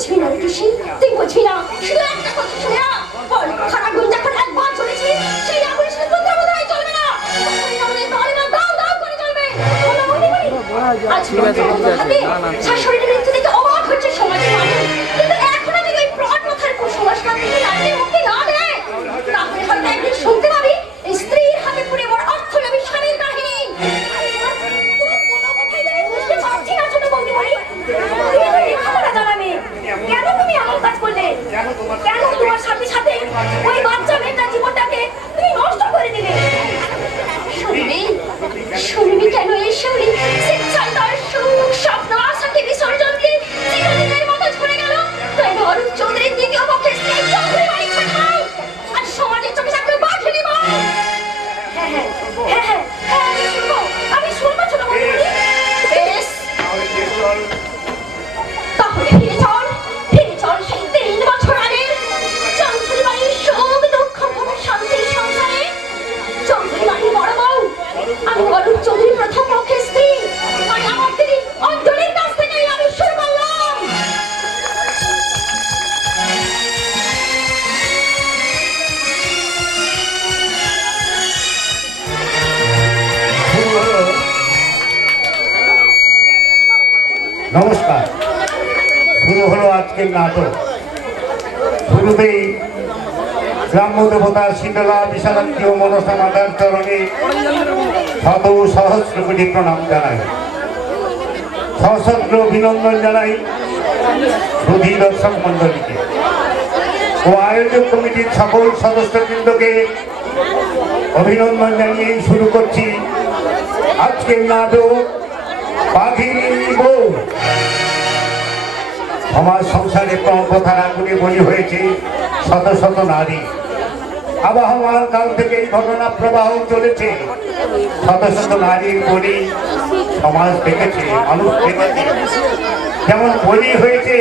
বুঝবি না ঋষি, তুই বুঝবি না। শুধু একটা কথা শুনে না, বল খারাপ গুণ যখন একবার চলেছি সেই আগুন সে পুত্র বোধহয় চলবে না, দাও দাও করে চলবে। আজ শাশুড়ির মৃত্যু দেখে অবাক হচ্ছে সমাজের মানুষ, কিন্তু এখনো যদি ওই প্রাণ মাথার কুসংস্কার থেকে নারীদের মুক্তি না দেয়, তাহলে হয়তো একদিন শুনতে পাবি এই স্ত্রীর হাতে পুড়ে বড় অর্থলাভী স্বামীর কাহিনী। কেন তুমি এমন কাজ করলে? কেন তোমার সাথে সাথে ওই বাচ্চা মেয়েটার জীবনটাকে তুমি নষ্ট করে দিলে? শুনবি কেন এই শুনি স্বেচ্ছায় তার সুখ স্বপ্ন আশাকে বিসর্জন দিয়ে চিরদিনের মতো ঝরে গেল। তাই অরূপ চৌধুরীর দ্বিতীয় পক্ষের স্ত্রী চৌধুরী বাড়ি ছাড়াও আর সমাজের চোখে থাকলে বাঘে নিব। আমি শুনবো ছোট বন্ধু। বেশ, তাহলে ফিরে চল সেই 3 বছর আগে চৌধুরী বাড়ির সুখ দুঃখ ভোগের শান্তির সংসারে। চৌধুরী বাড়ির বড় বউ আমি অরূপ চৌধুরী প্রথম পক্ষের স্ত্রী, আর আমার তিনি অঞ্জলির কাছ থেকে আমি শুরু করলাম। নমস্কার। শুরু হলো আজকের নাটক। শুরুতেই গ্রাম্য দেবতা শীতলা বিশালাক্ষী ও মনসা মাতার চরণে শত সহস্র কোটি প্রণাম জানাই, সশস্ত্র অভিনন্দন জানাই সুধী দর্শক মন্ডলীকে ও আয়োজক কমিটির সকল সদস্যবৃন্দকে অভিনন্দন জানিয়ে শুরু করছি আজকের নাটক বাঘিনী বউ। সমাজ সংসারে পরম্পরার আগুনে বলি হয়েছে শত শত নারী। আবহমান কাল থেকে এই ঘটনা প্রবাহ চলেছে। শত শত নারীর বলি সমাজ দেখেছে, মানুষ দেখেছে। যেমন বলি হয়েছে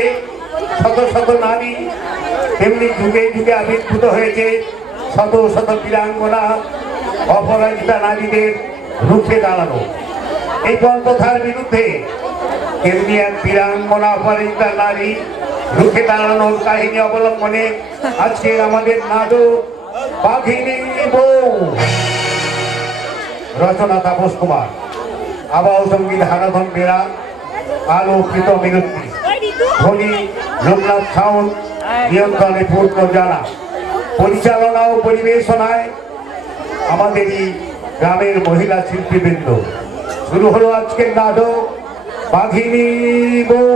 শত শত নারী, তেমনি যুগে যুগে আবির্ভূত হয়েছে শত শত বীরাঙ্গনা, অপরাজিতা নারীদের রুখে দাঁড়ানো। এই পরম্পরার বিরুদ্ধে তেমনি এক বীরাঙ্গনা অপরাজিতা নারী রুখে দাঁড়ানোর কাহিনী অবলম্বনে আজকে আমাদের নাটক বাঘিনী বউ। রচনা তাপস কুমার, আবহ সঙ্গীত হারাধন বেরা, আলো প্রীত মিনতি, ধ্বনি লোকনাথ সাউন্ড, নিয়ন্ত্রণে পূর্ণ জানা, পরিচালনা ও পরিবেশনায় আমাদেরই গ্রামের মহিলা শিল্পীবৃন্দ। শুরু হলো আজকের নাটক বাঘিনী বউ।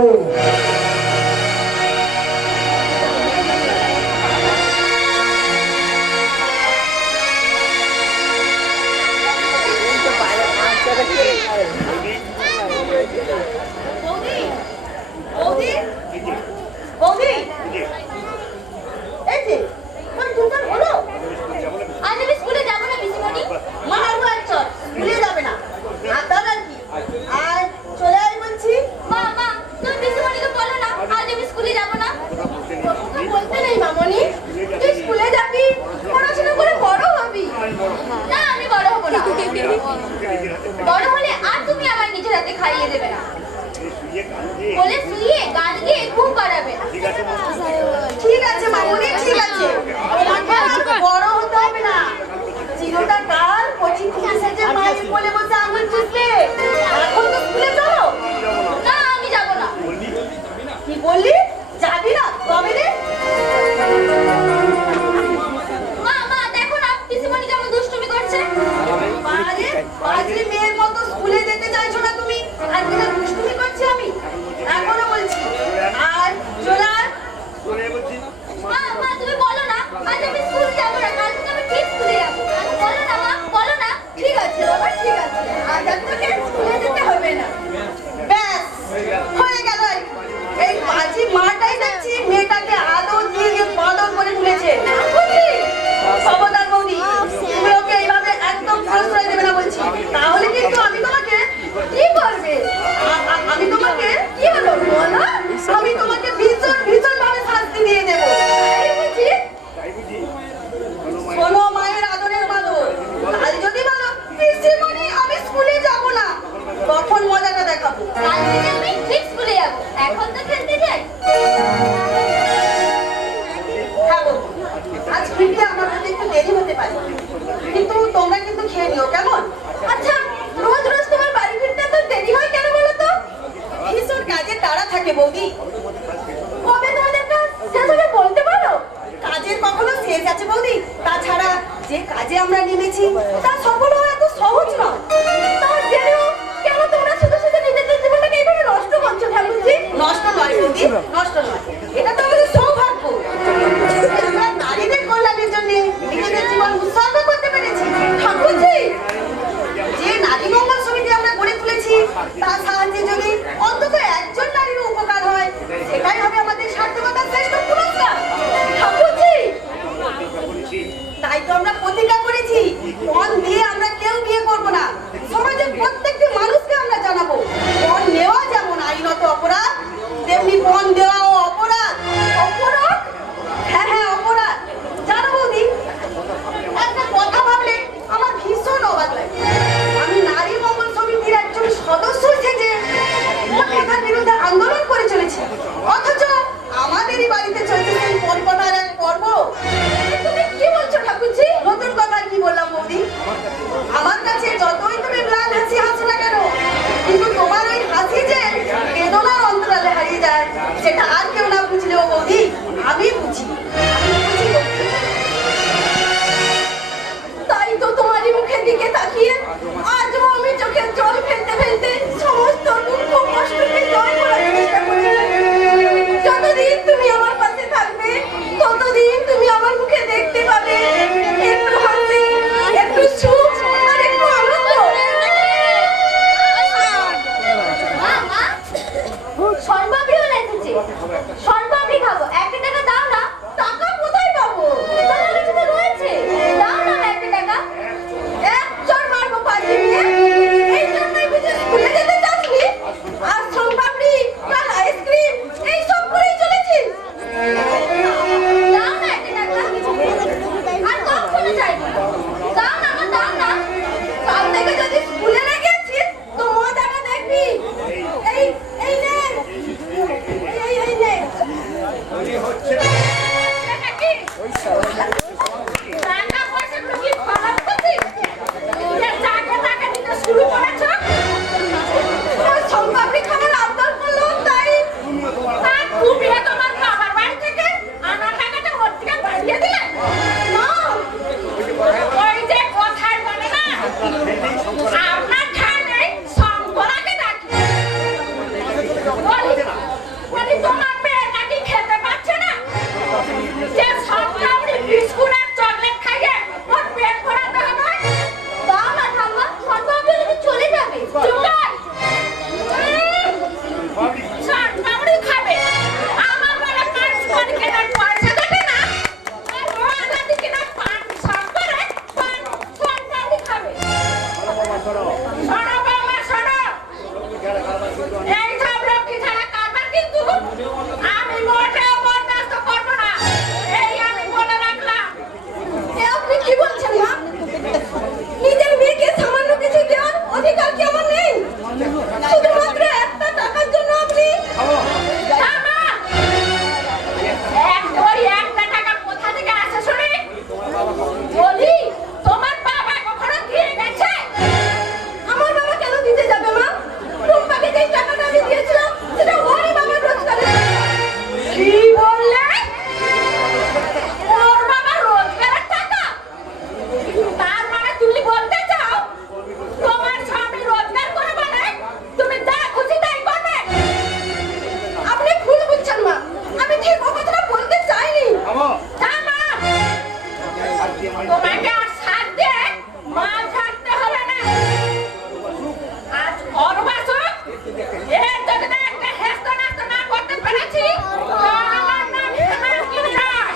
বড় হলে আর তুমি আমার নিজের হাতে খাইয়ে দেবে না, বলে শুয়ে গান গিয়ে ঘুম পাড়াবে। ঠিক নেমেছি তা সফল হওয়া এত সহজ নয়। তা জেনেও কেন তোমরা শুধু শুধু নিজেদের জীবনটাকে এইভাবে নষ্ট করছো ঠাকুরজি? নষ্ট নয় বৌদি, নষ্ট নয়, এটা তো আমাদের সৌভাগ্য। আমরা নারীদের কল্যাণের জন্য নিজেদের জীবন উৎসর্গ করতে পেরেছি। ঠাকুরজি, যে নারী মঙ্গল সমিতি আমরা গড়ে তুলেছি তার সাহায্যে যদি অন্তত একজন নারীর উপকার হয়, সেটাই হবে আমাদের সার্থকতার শ্রেষ্ঠ পুরস্কার। ঠাকুরজি, তাই তো আমরা প্রতিজ্ঞা করেছি, পণ দিয়ে আমরা কেউ বিয়ে করব না। সমাজের প্রত্যেকটি মানুষকে আমরা জানাবো, পণ নেওয়া যেমন আইনত অপরাধ, তেমনি পণ দেওয়াও অপরাধ। অপরাধ? হ্যাঁ হ্যাঁ, অপরাধ। জানো বৌদি, একটা কথা ভাবলে আমার ভীষণ অবাক লাগে। আমি নারী মঙ্গল সমিতির একজন সদস্য থেকে কথার বিরুদ্ধে আন্দোলন করে চলেছি, অথচ আমাদেরই বাড়িতে চলছে সেই পরিকথার এক পর্ব। তুমি কি বলছো ঠাকুরজি? নতুন কথা কি বললাম বৌদি? আমার কাছে যতই তুমি ম্লান হাসি হাসো না কেন, কিন্তু তোমার ওই হাসি যে বেদনার অন্তরালে হারিয়ে যায়, সেটা আর কেউ না বুঝলেও বৌদি আমি বুঝি। তাই তো তোমারই মুখের দিকে তাকিয়ে আজও আমি চোখের জল ফেলতে ফেলতে সমস্ত দুঃখ কষ্টকে জয় করার চেষ্টা করছি। যতদিন তুমি আমার পাশে থাকবে, ততদিন তুমি আমার মুখে দেখতে পাবে একটু হাসি, একটু সুখ আর একটু আনন্দ। সর্বাবি হলে এসেছে, সর্বাবি খাবো। 1 টাকা দাও না। টাকা কোথায় পাবো? তোমার কাছে তো রয়েছে, দাও না 1 টাকা। এক চড় মারবো পাঁচি নিয়ে। এই জন্যই বুঝে স্কুলে যেতে চাসনি? আর সোনপাপড়ি, কাল আইসক্রিম, এই সব করেই চলেছিস। দাও না 1 টাকা। আর কখনো চাইবো না। দাও না, আমার দাও না। কাল থেকে যদি স্কুলে না গেছিস তো মজাটা দেখবি। এই এই নে, এই নে। এটা কি? টাকা পয়সা তো কি খরচ করছিস? যে টাকা দিতে শুরু করেছো? সোনপাপড়ি খাবার আবদার করলো তাই তুমি তোমার বাবার বাড়ি থেকে আনা টাকাটা ওর থেকে বাড়িয়ে দিলে? না, ওই যে কথায় বলে না, আপনার ঠায় নেই শঙ্করাকে ডাকি। বলি তোমার মেয়ে নাকি খেতে পারছে না, যে সবটাই বিস্কুট আর চকলেট খাইয়ে ওর পেট ভরাতে হবে। দাও না ঠাম্মা, সন্ধ্যাবেলা তুমি চলে যাবে। চুপ কর। সন্ধ্যাবেলা খাবে। আমার বেলা পান কেনার পয়সা দেবে না, আর ও আলাদি কেনা পান সব করে সন্ধ্যাবেলা খাবে। শোনো বাবা, শোনো, এই সব লক্ষ্মী ছাড়া কারবার কিন্তু আমি মোটেও বরদাস্ত করবো না, এই আমি বলে রাখলাম। আপনি কি বলছেন মা? নিজের মেয়েকে সামান্য কিছু দেওয়ার অধিকার কি আমার নেই? শুধুমাত্র একটা টাকার জন্য আপনি? না মা, ওই একটা টাকা কোথা থেকে আসে শুনি? বলি, তোমার বাবা কখনো দিয়ে গেছে? আমার বাবা কেন দিতে যাবে মা? টুম্পাকে যেই টাকাটা আমি দিয়েছিলাম সেটা ওরই বাবার রোজগারের টাকা। কি বললে? ওর বাবার রোজগারের টাকা? তার মানে তুমি বলতে চাও তোমার স্বামী রোজগার করে বলে তুমি যা খুশি তাই করবে? আপনি ভুল বুঝছেন মা, আমি ঠিক ও কথাটা বলতে চাইনি। না মা, তোমাকে আর সাথ দিয়ে মা থাকতে হবে না। আজ অরবাসক এর যদি একটা হেস্ত নাস্ত না করতে পেরেছি তো আমার নাম হেমাঙ্গিনী রায়।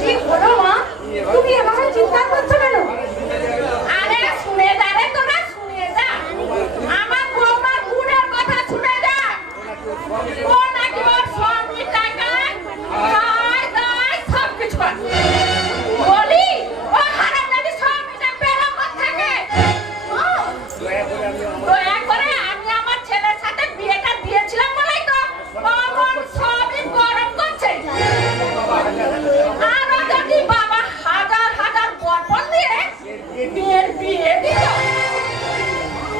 কি হলো মা, তুমি এভাবে চিন্তা করছো কেন? আরে শুনে যা রে, তোরা শুনে যা। আমার বৌমার গুণের কথা শুনে যা। ও নাকি ওর স্বামীর টাকায় খায় দায় সব কিছু করে। বলি, ও হারামজাদি স্বামীটা পেলো কোত্থেকে? দয়া করে আমি আমার ছেলের সাথে বিয়েটা দিয়েছিলাম বলেই তো অমন সবই গরম করছে। আরো যদি বাবা হাজার হাজার বরপণ দিয়ে বিয়ের বিয়ে দিত।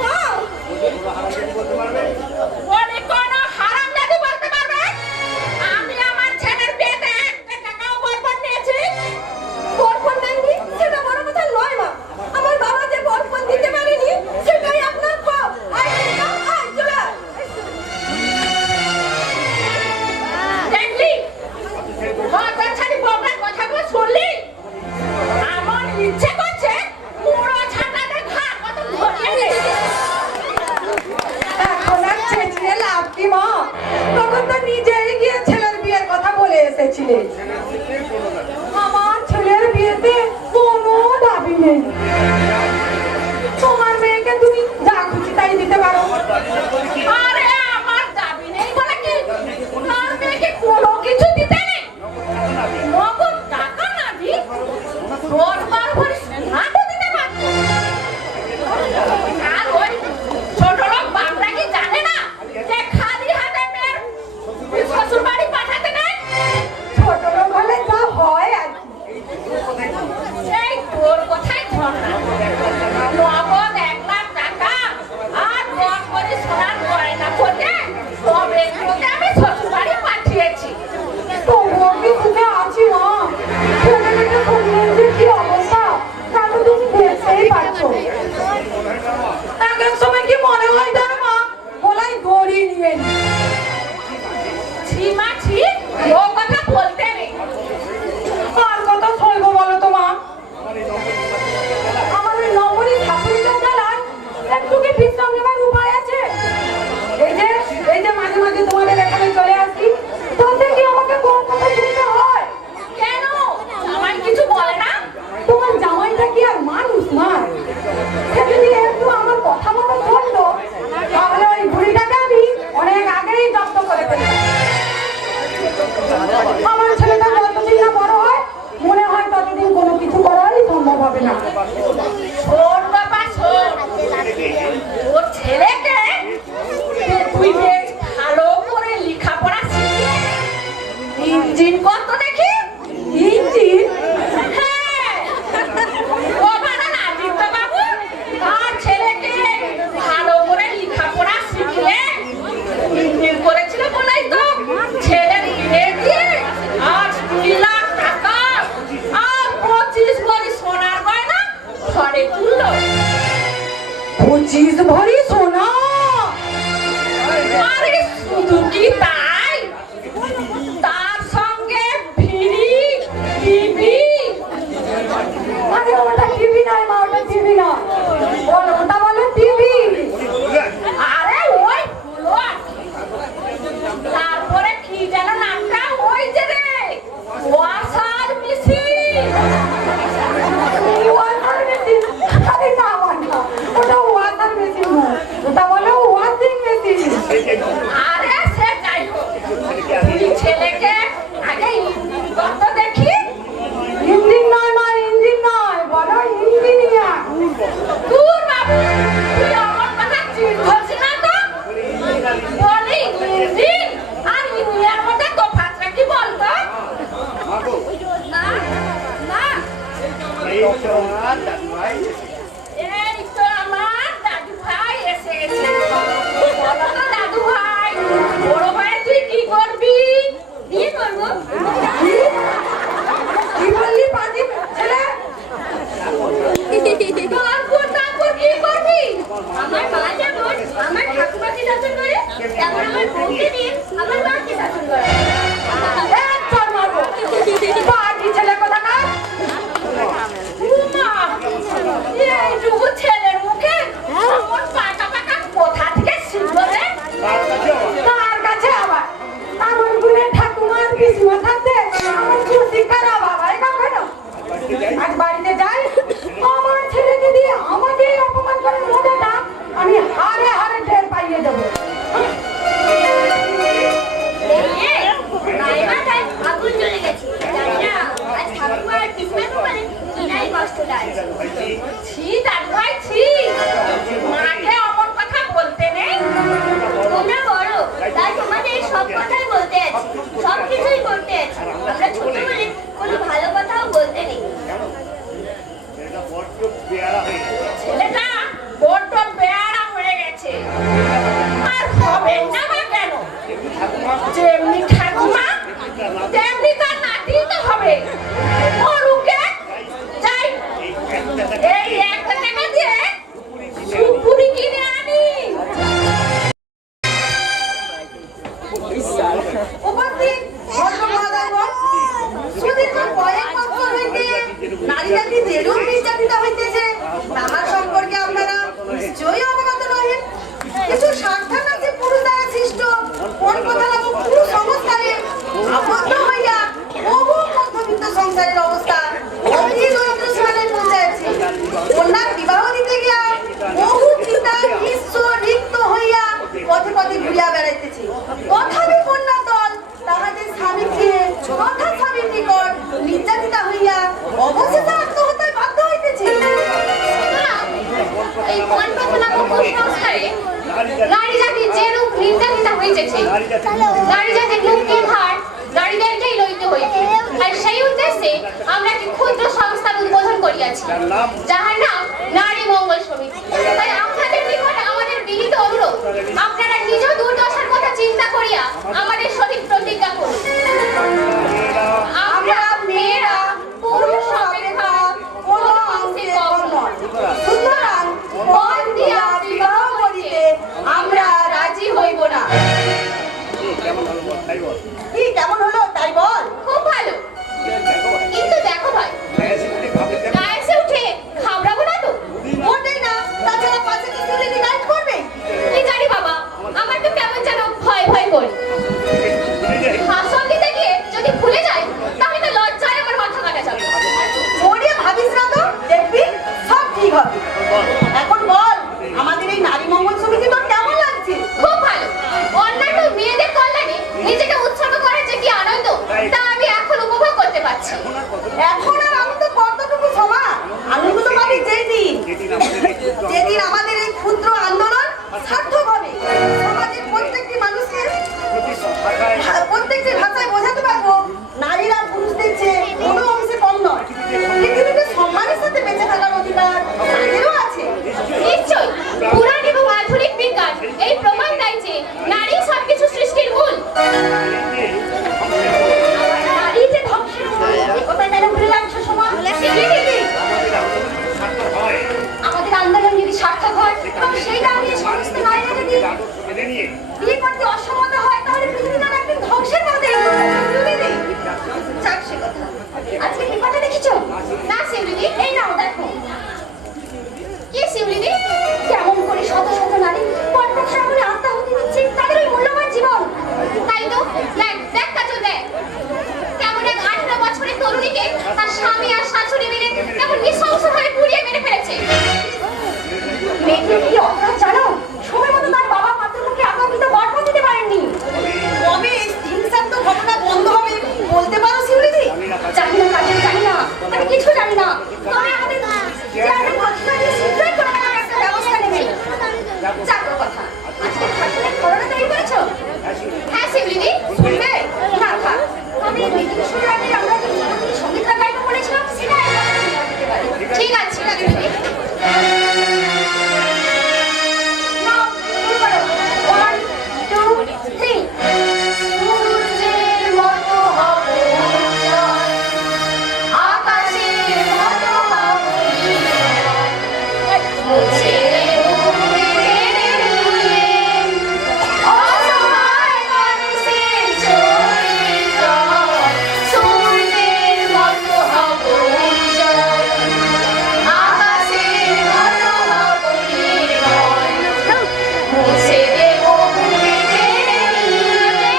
মা, বলি কোনো হারামজাদি বলতে পারবে দিলে। আমার ছেলের বিয়েতে কোনো দাবি নেই, তোমার মেয়েকে তুমি যা খুশি তাই দিতে পারো। আরে আমার দাবি নেই বলে কি আমার মেয়েকে কোনো কিছু দিতে নেই? নগদ টাকা না দি 10-12 ভরি সোনাও দিতে পারতো। আর ওই ছোট লোক বাপরা কি জানে না যে খালি হাতে মেয়ের শ্বশুর বাড়ি পাঠাতে নেই? ছোট লোক হলে যা হয় আর কি। এই তোর কথাই ধর না, নগদ 1 লাখ টাকা আর 10 ভরি সোনার গয়না করে তবে তোকে আমি শ্বশুর বাড়ি পাঠিয়েছি। তবুও কি সুখে আছি মা? ছেলেটাকে শুনলেন যে কি অবস্থা, তা তো তুমি দেখতেই পাচ্ছ। এক এক সময় কি মনে হয় জানো মা, গলায় দড়ি নিয়ে নি। ছি মা ছি, ও কথা বলতে নেই। আর কত সইব বলো তো মা? আমার ওই নম্বরই শাশুড়িটার জ্বালায় একটু কি বিশ্রাম নেবার উপায় আছে? এই যে মাঝে মাঝে তোমাদের এখানে চলে আসি, তাতে কি আমাকে কোন কথা শুনতে হয়? কেন জামাই কিছু বলে না? তোমার জামাইটা কি আর মানুষ না? সে যদি একটু আমার কথা মতো চলতো, তাহলে ওই বুড়িটাকে আমি অনেক আগেই জব্দ করে ফেলতাম। আমার ছেলেটা যতদিন না বড় হয়, মনে হয় ততদিন কোনো কিছু করারই সম্ভব হবে না। শোন বাবা শোন, ওর ছেলেকে তুই বেশ ভালো করে লেখাপড়া শিখিয়ে ইঞ্জিন কত দেখি। ইঞ্জিন? হ্যাঁ, ও বাবা আদিত্য বাবু আর ছেলেকে ভালো করে লেখাপড়া শিখিয়ে ইঞ্জিন করেছিল বলেই তো ছেলের বিয়ে দিয়ে আজ 2 লাখ টাকা আর 25 ভরি সোনার গয়না ঘরে তুললো। 25 ভরি সোনা? আরে শুধু কি তাই, তার সঙ্গে ফ্রি টিভি। আরে ওটা টিভি নয় মা, ওটা টিভি না, ওটা বলে টিভি। আরে ওই হলো আর কি। তারপরে কি যেন নামটা, ওই যে রে ওয়াশার মেশিন। Washer machine? আরে না মা, না, ওটা ওয়াশার মেশিন নয়, ওটা বলে ওয়াশিং মেশিন। আরে সে যাই হোক, তুই ছেলেকে আগে ইঞ্জিন কত দেখি। ইঞ্জিন নয় মা, ইঞ্জিন নয়, বলো ইঞ্জিনিয়ার। দূর বাবু, তুই আমার কথা চিড় ধরছিস না তো? বলি ইঞ্জিন আর ইঞ্জিনের মধ্যে তফাৎটা কি বলতো? না না, এই তো আমার দাদু ভাই এসে গেছে। বলো তো দাদু ভাই, বড় ভাই তুই কি করবি? কি করবো? কি বললি পাজি ছেলে? তারপর কি করবি? আমার মা যেমন আমার ঠাকুমাকে শাসন করে, তেমন আমার বউকে নিয়ে আমার মাকে শাসন করে। এক চড় মারবো, পাজি ছেলে কোথাকার। উমা, এইটুকু ছেলের মুখে এমন পাকা পাকা কোথা থেকে শিখলো রে? তার কাছে আবার আমার গুণের ঠাকুমার পিসিমা থাকতে আমার সুশিক্ষার অভাব হয় কখনো? আজ বাড়িতে যাই, আমার ছেলেকে দিয়ে আমাকে অপমান করার মজাটা আমি হারে হারে টের পাইয়ে দেবো। মায়ের মাথায় আগুন জ্বলে গেছে। জানি না আজ ঠাকুমা আর পিসিমার কপালে কি নাই কষ্টটা আছে। ছি দাদু ভাই ছি, মাকে অমন কথা বলতে নেই। তোমরা বড়, তাই তোমাদের সব কথাই বলতে আছে, সব কিছুই করতে আছে। আমরা ছোট বলে কোনো ভালো কথাও বলতে নেই। ছেলেটা বড্ড বেয়ারা হয়ে গেছে। আর হবে না বা কেন? যেমনি ঠাকুমা তেমনি তার নাতি তো হবে। মরুকে যাই, এই 1 টাকা দিয়ে সুপুরি কিনে আনি। উপস্থিত ভদ্র দিতেছে। নারী জাতির মুক্তির ভার নারীদেরকেই লইতে হইবে। আর সেই উদ্দেশ্যে আমরা একটি ক্ষুদ্র সংস্থার উদ্বোধন করিয়াছি, যাহার নাম নারী মঙ্গল সমিতি। তাই আপনাদের নিকটে আমাদের বিনীত অনুরোধ, আপনারা নিজ দুর্দশার কথা চিন্তা করিয়া আমাদের সঠিক প্রতিজ্ঞা করুন। আমরা মেয়েরা পুরুষ অপেক্ষা কোনো অংশে কম নয়, সুতরাং মন দিয়া বিবাহ করিতে আমরা রাজি হইব না। কি কেমন হলো তাই বল। খুব ভালো, কিন্তু দেখো ভাই, গায়ে উঠে ঘাবড়াবো না তো? মোটেই না, তাছাড়া পাশে তো সিলেটি গাইড করবে। কি জানি বাবা, আমার তো কেমন যেন ভয় ভয় করে। ভাষণ দিতে গিয়ে যদি ভুলে যাই তাহলে তো লজ্জায় আমার মাথা কাটা যাবে। মরিয়া ভাবিস না তো, দেখবি সব ঠিক হবে। এখন বল, আমাদের এই নারী মঙ্গল সমিতি তোর কেমন লাগছে? খুব ভালো। অন্যান্য মেয়েদের কল্যাণে নিজেকে উৎসর্গ করার যে কি আনন্দ, তা আমি এখন উপভোগ করতে পারছি। এখন আর আনন্দ কতটুকু সময়? আনন্দ তো পাবি যেদিন আমাদের এই ক্ষুদ্র আন্দোলন সার্থক হবে। সমাজের প্রত্যেকটি মানুষকে প্রত্যেকটি ভাষায় বোঝাতে পারবো নারীরা পুরুষদের চেয়ে কোনো অংশে কম নয়। পৃথিবীতে সম্মানের সাথে বেঁচে থাকার অধিকার নারীদেরও আছে। নিশ্চয়ই পুরাণ এবং আধুনিক বিজ্ঞান এই প্রমাণ দেয় যে নারী সবকিছু সৃষ্টির মূল। নারী যে ধ্বংসের মূল, এই কথা কেন ভুলে যাচ্ছ সোমা? আমাদের আন্দোলন যদি সার্থক হয় এবং সেই দাঁড়িয়ে সমস্ত নারীরা যদি বিয়ে করতে অসম্মত হয়, তাহলে পৃথিবী যেন একদিন ধ্বংসের পথে ডুবে দেয়। যাক সে কথা। আজকে পেপারটা দেখেছো? না শিউলিদি, এই নাও দেখো। কি শিউলিদি? কেমন করে শত শত নারী পর্দা ছাড়া বলে আত্মাহুতি দিচ্ছে তাদের ওই মূল্যবান জীবন। তাই তো, দেখ কাজল দেখ, কেমন এক 18 বছরের তরুণীকে তার স্বামী আর শাশুড়ি মিলে কেমন নৃশংসভাবে পুড়িয়ে মেরে ফেলেছে। মেয়েটির কি অপরাধ জানো? সময় মতো তার বাবা পাত্রপক্ষে আকাঙ্ক্ষিত বরপণ দিতে পারেননি। কবে এই হিংসাত্মক ঘটনা বন্ধ হবে বলতে পারো শিউলিদি? জানি না কাজে, জানি না, আমি কিছু জানি না। তবে আমাদের চেয়ারম্যান কথাটা শীঘ্রই কোনো একটা ব্যবস্থা নেবে। যাক কথা, আজকে ভাষণের খরচা তৈরি করেছো? হ্যাঁ শিউলিদি, শুনবে? না থাক, তবে মিটিং শুরুর আগে আমরা যে সঙ্গীতটা গাইতে বলেছিলাম সেটা একবার দিতে পারি। ঠিক আছে শিউলিদি। নাও শুরু করো। 1, 2, 3। সূর্যের মতো হব উজ্জ্বল, আকাশের মতো হব নীল, মুছে দেব মেঘের নিয়ে, অসহায় মানুষের চোখের জল। সূর্যের মতো হব উজ্জ্বল, আকাশের মতো হব নির্মল, মুছে দেব মেঘের নিয়ে,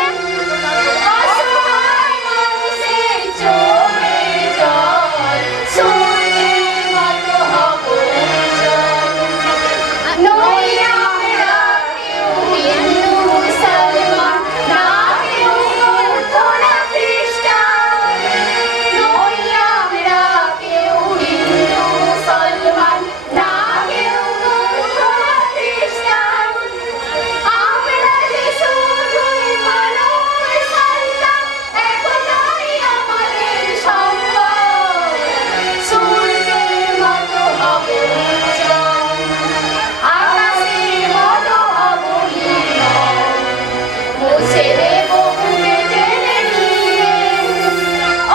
অসহায় মানুষের চোখের জল। সূর্যের মতো হব উজ্জ্বল। নই আমরা কেউ হিন্দু মুসলমান, না কেউ বৌদ্ধ না খ্রিস্টান। নই আমরা কেউ হিন্দু মুসলমান, না কেউ বৌদ্ধ না খ্রিস্টান। আমরা যে শুধুই মানব সন্তান, একতাই আমাদের সম্বল। সূর্যের মতো হব উজ্জ্বল, আকাশের মতো হব নির্মল, মুছে দেব বুকে টেনে নিয়ে,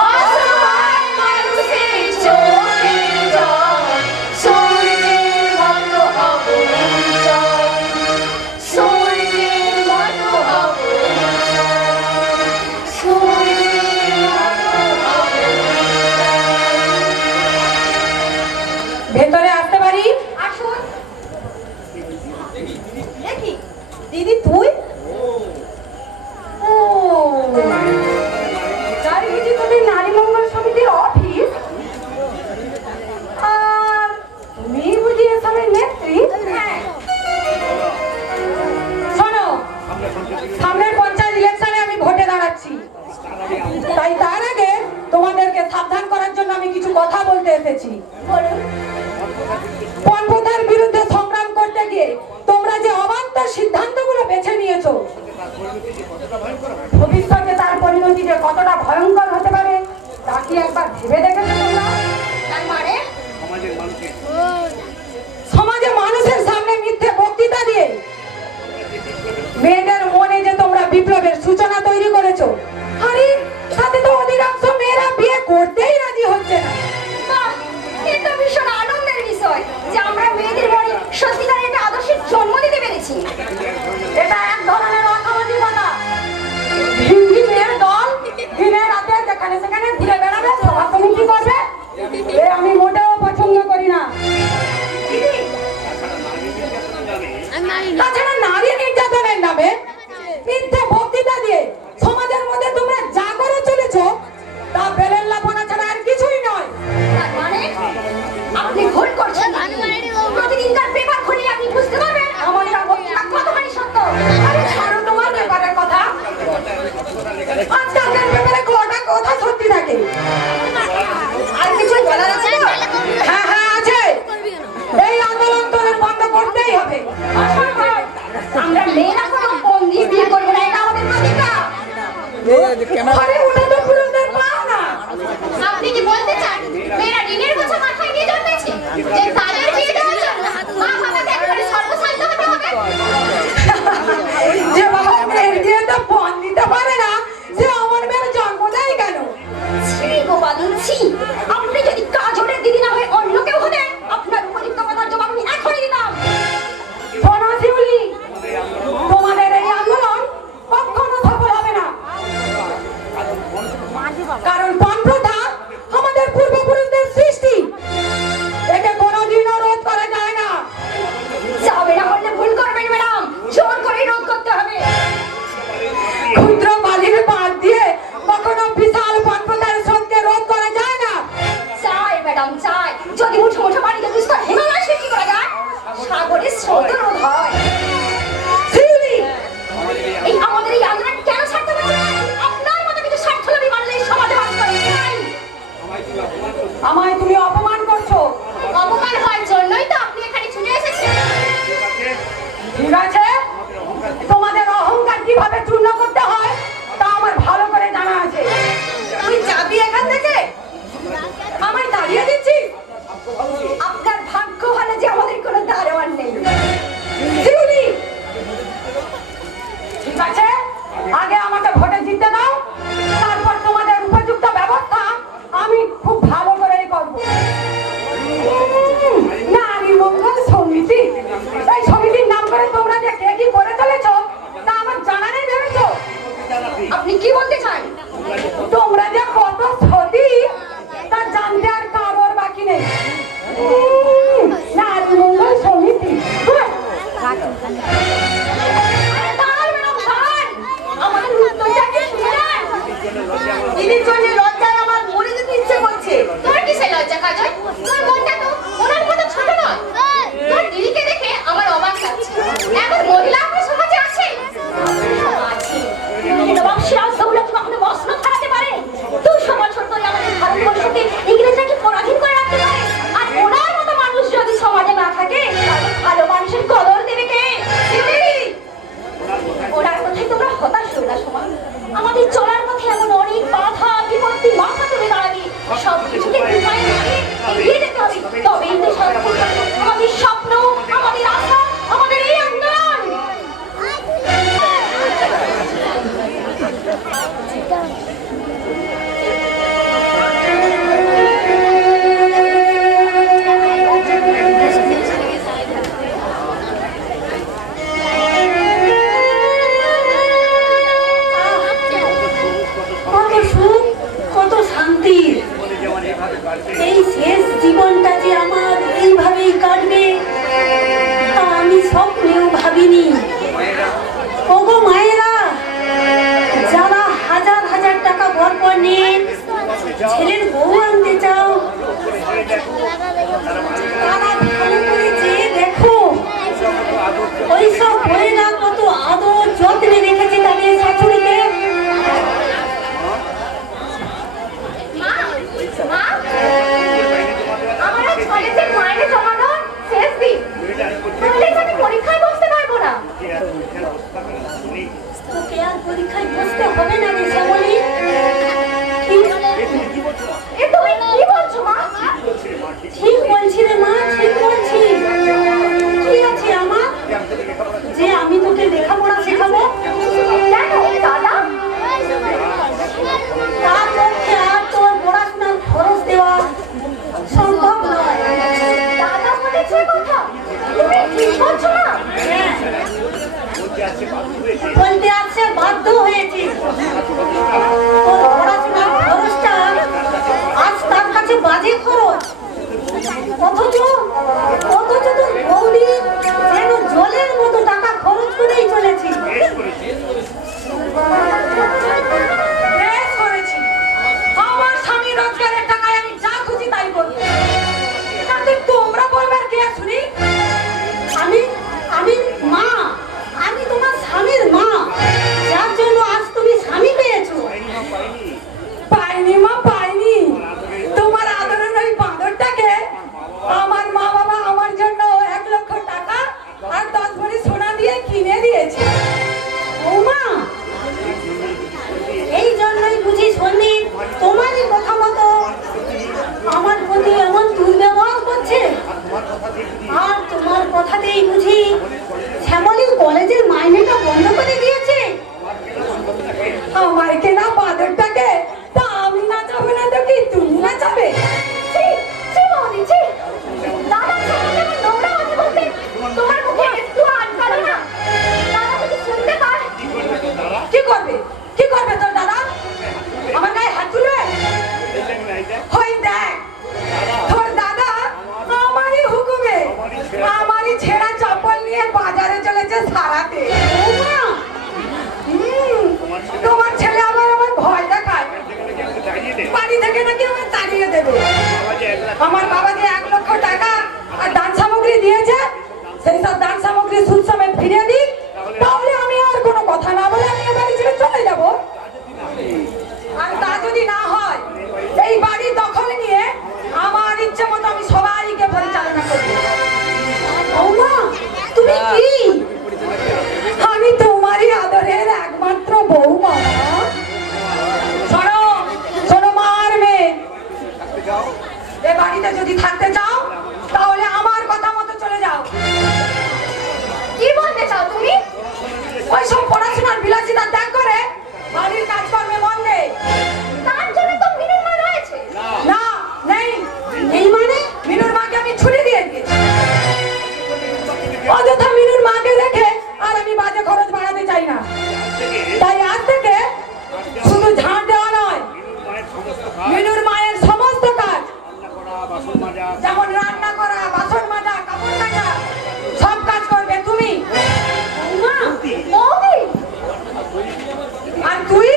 অসহায় মানুষের চোখের জল। সূর্যের মতো হব উজ্জ্বল, সূর্যের মতো হব উজ্জ্বল, সূর্যের মতো হব উজ্জ্বল। ভেতরে আসতে পারি? আসুন। এ কি দিদি তুই? ও তাই বুঝি তোদের নারী মঙ্গল সমিতির অফিস? আর তুমি বুঝি এসবের নেত্রী? হ্যাঁ, শোনো, সামনের পঞ্চায়েত ইলেকশনে আমি ভোটে দাঁড়াচ্ছি, তাই তার আগে তোমাদেরকে সাবধান করার জন্য আমি কিছু কথা বলতে এসেছি। বলুন। পণপ্রথার বিরুদ্ধে সংগ্রাম করতে গিয়ে তোমরা যে অবান্তর সিদ্ধান্তগুলো বেছে নিয়েছো ভবিষ্যতে তার পরিণতি যে কতটা ভয়ঙ্কর হতে পারে তা কি একবার ভেবে দেখেছো তোমরা? তার মানে সমাজে মানুষের সামনে মিথ্যে বক্তৃতা দিয়ে মেয়েদের মনে যে তোমরা বিপ্লবের সূচনা তৈরি করেছো, আরে তাতে তো অধিকাংশ মেয়েরা বিয়ে করতেই রাজি হচ্ছে না। বাহ, এটা ভীষণ আনন্দের বিষয় যে আমরা মেয়েদের মনে সত্যিকার একটা আদর্শের জন্ম দিতে পেরেছি। এটা এক ধরনের অসামাজিকতা। হিন্দি মেয়ের দল দিনে রাতে যেখানে সেখানে ঘুরে বেড়াবে, সভা সমিতি করবে, এ আমি মোটেও পছন্দ করি না। তাছাড়া নারী নির্যাতনের নামে মিথ্যে বক্তৃতা দিয়ে সমাজের মধ্যে তোমরা যা করে চলেছো তা বেলেল্লাপনা ছাড়া আর কিছুই নয়। তার মানে আপনি ভুল করছেন। প্রতিদিনকার পেপার খুলে আপনি বুঝতে পারবেন আমার এই বক্তৃতা কতখানি সত্য। আরে ছাড়ো তোমার ব্যাপারের কথা। আজকালকার ব্যাপারে কটা কথা সত্যি থাকে। আর কিছু বলার আছে তো? হ্যাঁ হ্যাঁ আছে। এই আন্দোলন তোদের বন্ধ করতেই হবে। অসম্ভব। আমরা মেয়েরা কোনো বন্দি বিয়ে করবো না, এটা আমাদের প্রতিজ্ঞা। আরে ওটা তো পুরুষদের পাও না। আপনি কি বলতে চান মেয়েরা ঋণের বোঝা মাথায় নিয়ে জন্মেছে যে তাদের বিয়ে দেওয়ার জন্য মা বাবাকে একেবারে সর্বশান্ত হতে হবে? যে বাবা মেয়ের বিয়েতে বন দিতে পারে না সে আমার মেয়ের জন্ম দেয় কেন? ছি গোপালন, ছি। আপনি যদি কাজলের দিদি না হয়ে অন্য কেউ হতেন, আপনার উপযুক্ত কথার জবাব আমি এখনই দিতাম। শোনো শিউলি, তোমাদের এই আন্দোলন কখনো সফল হবে না। কারণ পণ প্রথা আমাদের পূর্বপুরুষদের সৃষ্টি, একে কোনোদিনও রোধ করা যায় না। যাবে না বললে ভুল করবেন ম্যাডাম, জোর করে রোধ করতে হবে। ক্ষুদ্র বালির বাদ দিয়ে কখনো বিশাল পণ প্রথার স্রোতকে রোধ করা যায় না। চাই ম্যাডাম চাই, যদি মুঠো মুঠো পানিতে বিস্তর হিমালয় সৃষ্টি করা যায়, সাগরের স্রোত রোধ হয়। শিউলি, এই আমাদের এই আন্দোলন কেন ছাড়তে পারছে না? আপনার মতো কিছু স্বার্থলোভী মানুষ এই সমাজে বাস করে। তাই আমায় তুমি অপমান করছো। অপমান হওয়ার জন্যই তো আপনি এখানে ছুটে এসেছেন। ঠিক আছে, তোমাদের অহংকার কিভাবে চূর্ণ করতে হয় তা আমার ভালো করে জানা আছে। তুই যাবি এখান থেকে? আমায় দাঁড়িয়ে দিচ্ছি? আপনার ভাগ্য ভালো যে আমাদের কোনো দারোয়ান নেই। শিউলি, ঠিক আছে, আগে আমাকে ভোটে জিততে দাও, তারপর তোমাদের উপযুক্ত ব্যবস্থা আমি খুব ভালো করেই করব। নারী মঙ্গল সমিতি, এই সমিতির নাম করে তোমরা যে কে কি করে চলেছো তা আমার জানা নেই ভেবেছো? আপনি কি বলতে চান? তোমরা যে কত সতী তা জানতে আর কারোর বাকি নেই। নারী মঙ্গল সমিতি, দাঁড়ান ম্যাডাম, দাঁড়ান। আমাদের উত্তরটা কি শুনলেন? দিদির জন্য লজ্জায় আমার মরে যেতে ইচ্ছে করছে। তোর কিসের লজ্জা কাজল? তোর মনটা তো ওনার মতো ছোট নয়। তোর দিদিকে দেখে আমার অবাক লাগছে। এমন মহিলা আমার সমাজে আছে? আছে। নবাব সিরাজদৌল্লা কি কখনো মসনদ হারাতে পারে? 200 বছর ধরে আমাদের ভারতবর্ষকে ইংরেজরা কি পরাধীন করে রাখতে পারে? আর ওনার মতো মানুষ যদি সমাজে না থাকে, তাহলে ভালো মানুষের কদর দেবে কে? দেবে? ওনার কথায় তোমরা হতাশ হও না সোমা। আমাদের চলার পথে এমন অনেক বাধা বিপত্তি মাথা তুলে দাঁড়াবে, সব কিছুকে দুপায়ে দাঁড়িয়ে এগিয়ে যেতে হবে। তবেই তো সফল হবে আমাদের স্বপ্ন, আমাদের আশা, আমাদের এই আন্দোলন। কত সুখ, কত শান্তি। এই শেষ জীবনটা যে আমার এইভাবেই কাটবে তা আমি স্বপ্নেও ভাবিনি। ওগো মায়েরা, যারা হাজার হাজার টাকা ভরপর নিয়ে ছেলের বউ আনতে চাও, তারা ভালো করে চেয়ে দেখো ওইসব বইয়েরা কত আদর যত্নে রেখেছে তাদের শাশুড়িকে। মা, মা, আমার আজ কলেজের মাইনে জমানোর শেষ দিন। নইলে তো আমি পরীক্ষায় বসতে পারবো না। তোকে আমার কেনা বাদরটাকে তা আমি নাচাবো না তো কি তুমি নাচাবে? ছি, ছি বৌদি, ছি। দাদার সম্বন্ধে আমার নোংরা কথা বলতে তোমার মুখে একটু আটকালো না? দাদা যদি শুনতে পায়, কি করবে? কি করবে তোর দাদা? আমার গায়ে হাত তুলবে? হই দেখ, তোর দাদা আমারই হুকুমে আমারই ছেঁড়া চপ্পল নিয়ে বাজারে চলেছে সারাতে। ওমা! তোমার ছেলে আবার আমার ভয় দেখায়, বাড়ি থেকে নাকি আমার তাড়িয়ে দেবে। আমার বাবা যে 1 লক্ষ টাকা আর দান সামগ্রী দিয়েছে, সেই সব দান সামগ্রী সুদ সমেত ফিরিয়ে দিই, তাহলে আমি আর কোনো কথা না বলে আমি এ বাড়ি ছেড়ে চলে যাব। আর তা যদি না হয়, এই বাড়ি দখল নিয়ে আমার ইচ্ছে মতো আমি সবাইকে পরিচালনা করব। বৌমা, তুমি কি? আমি তোমারই আদরের একমাত্র বৌমা। শোনো, শোনো মার মেয়ে, এ বাড়িতে যদি থাকতে চাও তাহলে আমার কথা মতো চলে যাও। কি বলতে চাও তুমি? ওইসব পড়াশোনার বিলাসিতা ত্যাগ করে বাড়ির কাজকর্মে মন দে। তার জন্য তো মিনুর মা রয়েছে। না, নেই। এই মানে? মিনুর মাকে আমি ছুটি দিয়ে দিয়েছি। অযথা মিনুর মাকে রেখে আর আমি বাজে খরচ বাড়াতে চাই না। তাই আজ থেকে শুধু ঝাঁট দেওয়া নয়, মিনুর মায়ের সমস্ত কাজ, যেমন রান্না করা, বাসন মাজা, কাপড় কাচা, সব কাজ করবে তুমি। মা, বৌদি, আর তুই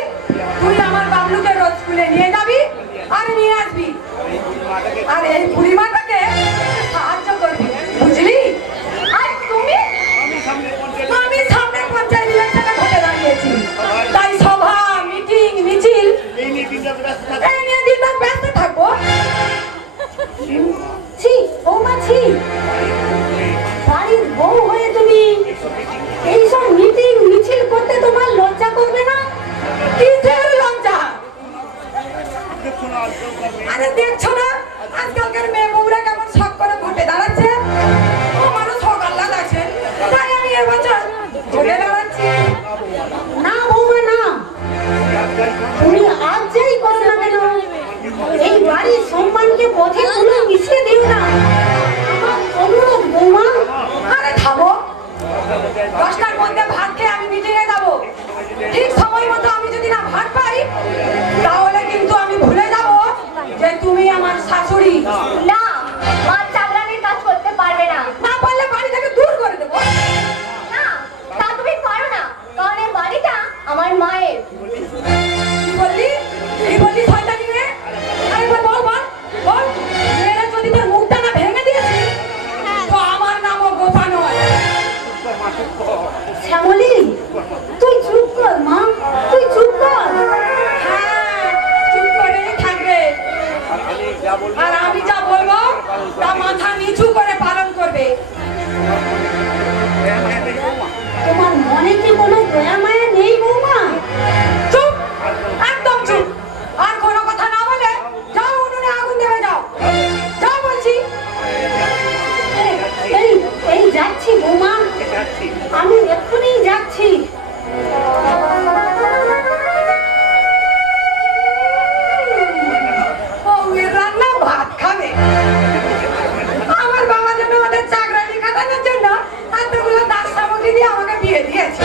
তুই আমার বাবলুকে রোজ স্কুলে নিয়ে যাবি আর নিয়ে আসবি, আর এই বুড়িমাটাকে সাহায্য করবি, বুঝলি? আর তুমি? আমি সামনের পঞ্চায়েত ইলেকশনে ভোটে দাঁড়িয়েছি, তাই সভা, মিটিং, মিছিল এই নিয়ে দিনরাত ব্যস্ত থাকবো। ছি, বৌমা, ছি। বাড়ির বউ হয়ে তুমি এইসব মিটিং মিছিল করতে তোমার লজ্জা করবে না? কিসের লজ্জা? আরে দেখছো না আজকালকার মেয়ে বউরা কেমন শখ করে ভোটে দাঁড়াচ্ছে? আমারও শখ আহ্লাদ আছে, তাই আমি এবছর ভোটে দাঁড়াচ্ছি। না বৌমা, না। তুমি আজ যেই করো না কেন, এই বাড়ির সম্মানকে পথে তুলে মিশিয়ে দিও না। আমার অনুরোধ বৌমা। আরে থামো, 10টার মধ্যে ভাত খেয়ে আমি মিটিংয়ে যাবো। ঠিক সময় মতো আমি যদি না ভাত পাই, তাহলে কিন্তু আমি ভুলে যাব যে তুমি আমার শাশুড়ি। না, মা চাকরানির কাজ করতে পারবে না। না পারলে বাড়ি থেকে দূর করে দেবো। না, তা তুমি পারো না, কারণ এই বাড়িটা আমার মায়ের। কি বললি? কি বললি শয়তানি মেয়ে? আরেকবার বল, বল, বল। মেরে যদি তোর মুখটা না ভেঙে দিয়েছি, তো আমার নামও গোপা নয়। শ্যামলী, তুই চুপ কর মা, তুই চুপ কর। হ্যাঁ, চুপ করেই থাকবে। আর আমি যা বলবো তা মাথা নিচু করে পালন করবে। তোমার মনে কি কোনো দয়া মায়া নেই বৌমা? চুপ, একদম চুপ। আর কোনো কথা না বলে যাও, উনুনে আগুন দেবে যাও। যাও বলছি। এই এই যাচ্ছি বৌমা, আমি এক্ষুনি যাচ্ছি। বউয়ের রান্না ভাত খাবে। আমার বাবা যেন ওদের চাকরানি খাটানোর জন্য এতগুলো দাস সামগ্রী দিয়ে আমাকে বিয়ে দিয়েছে।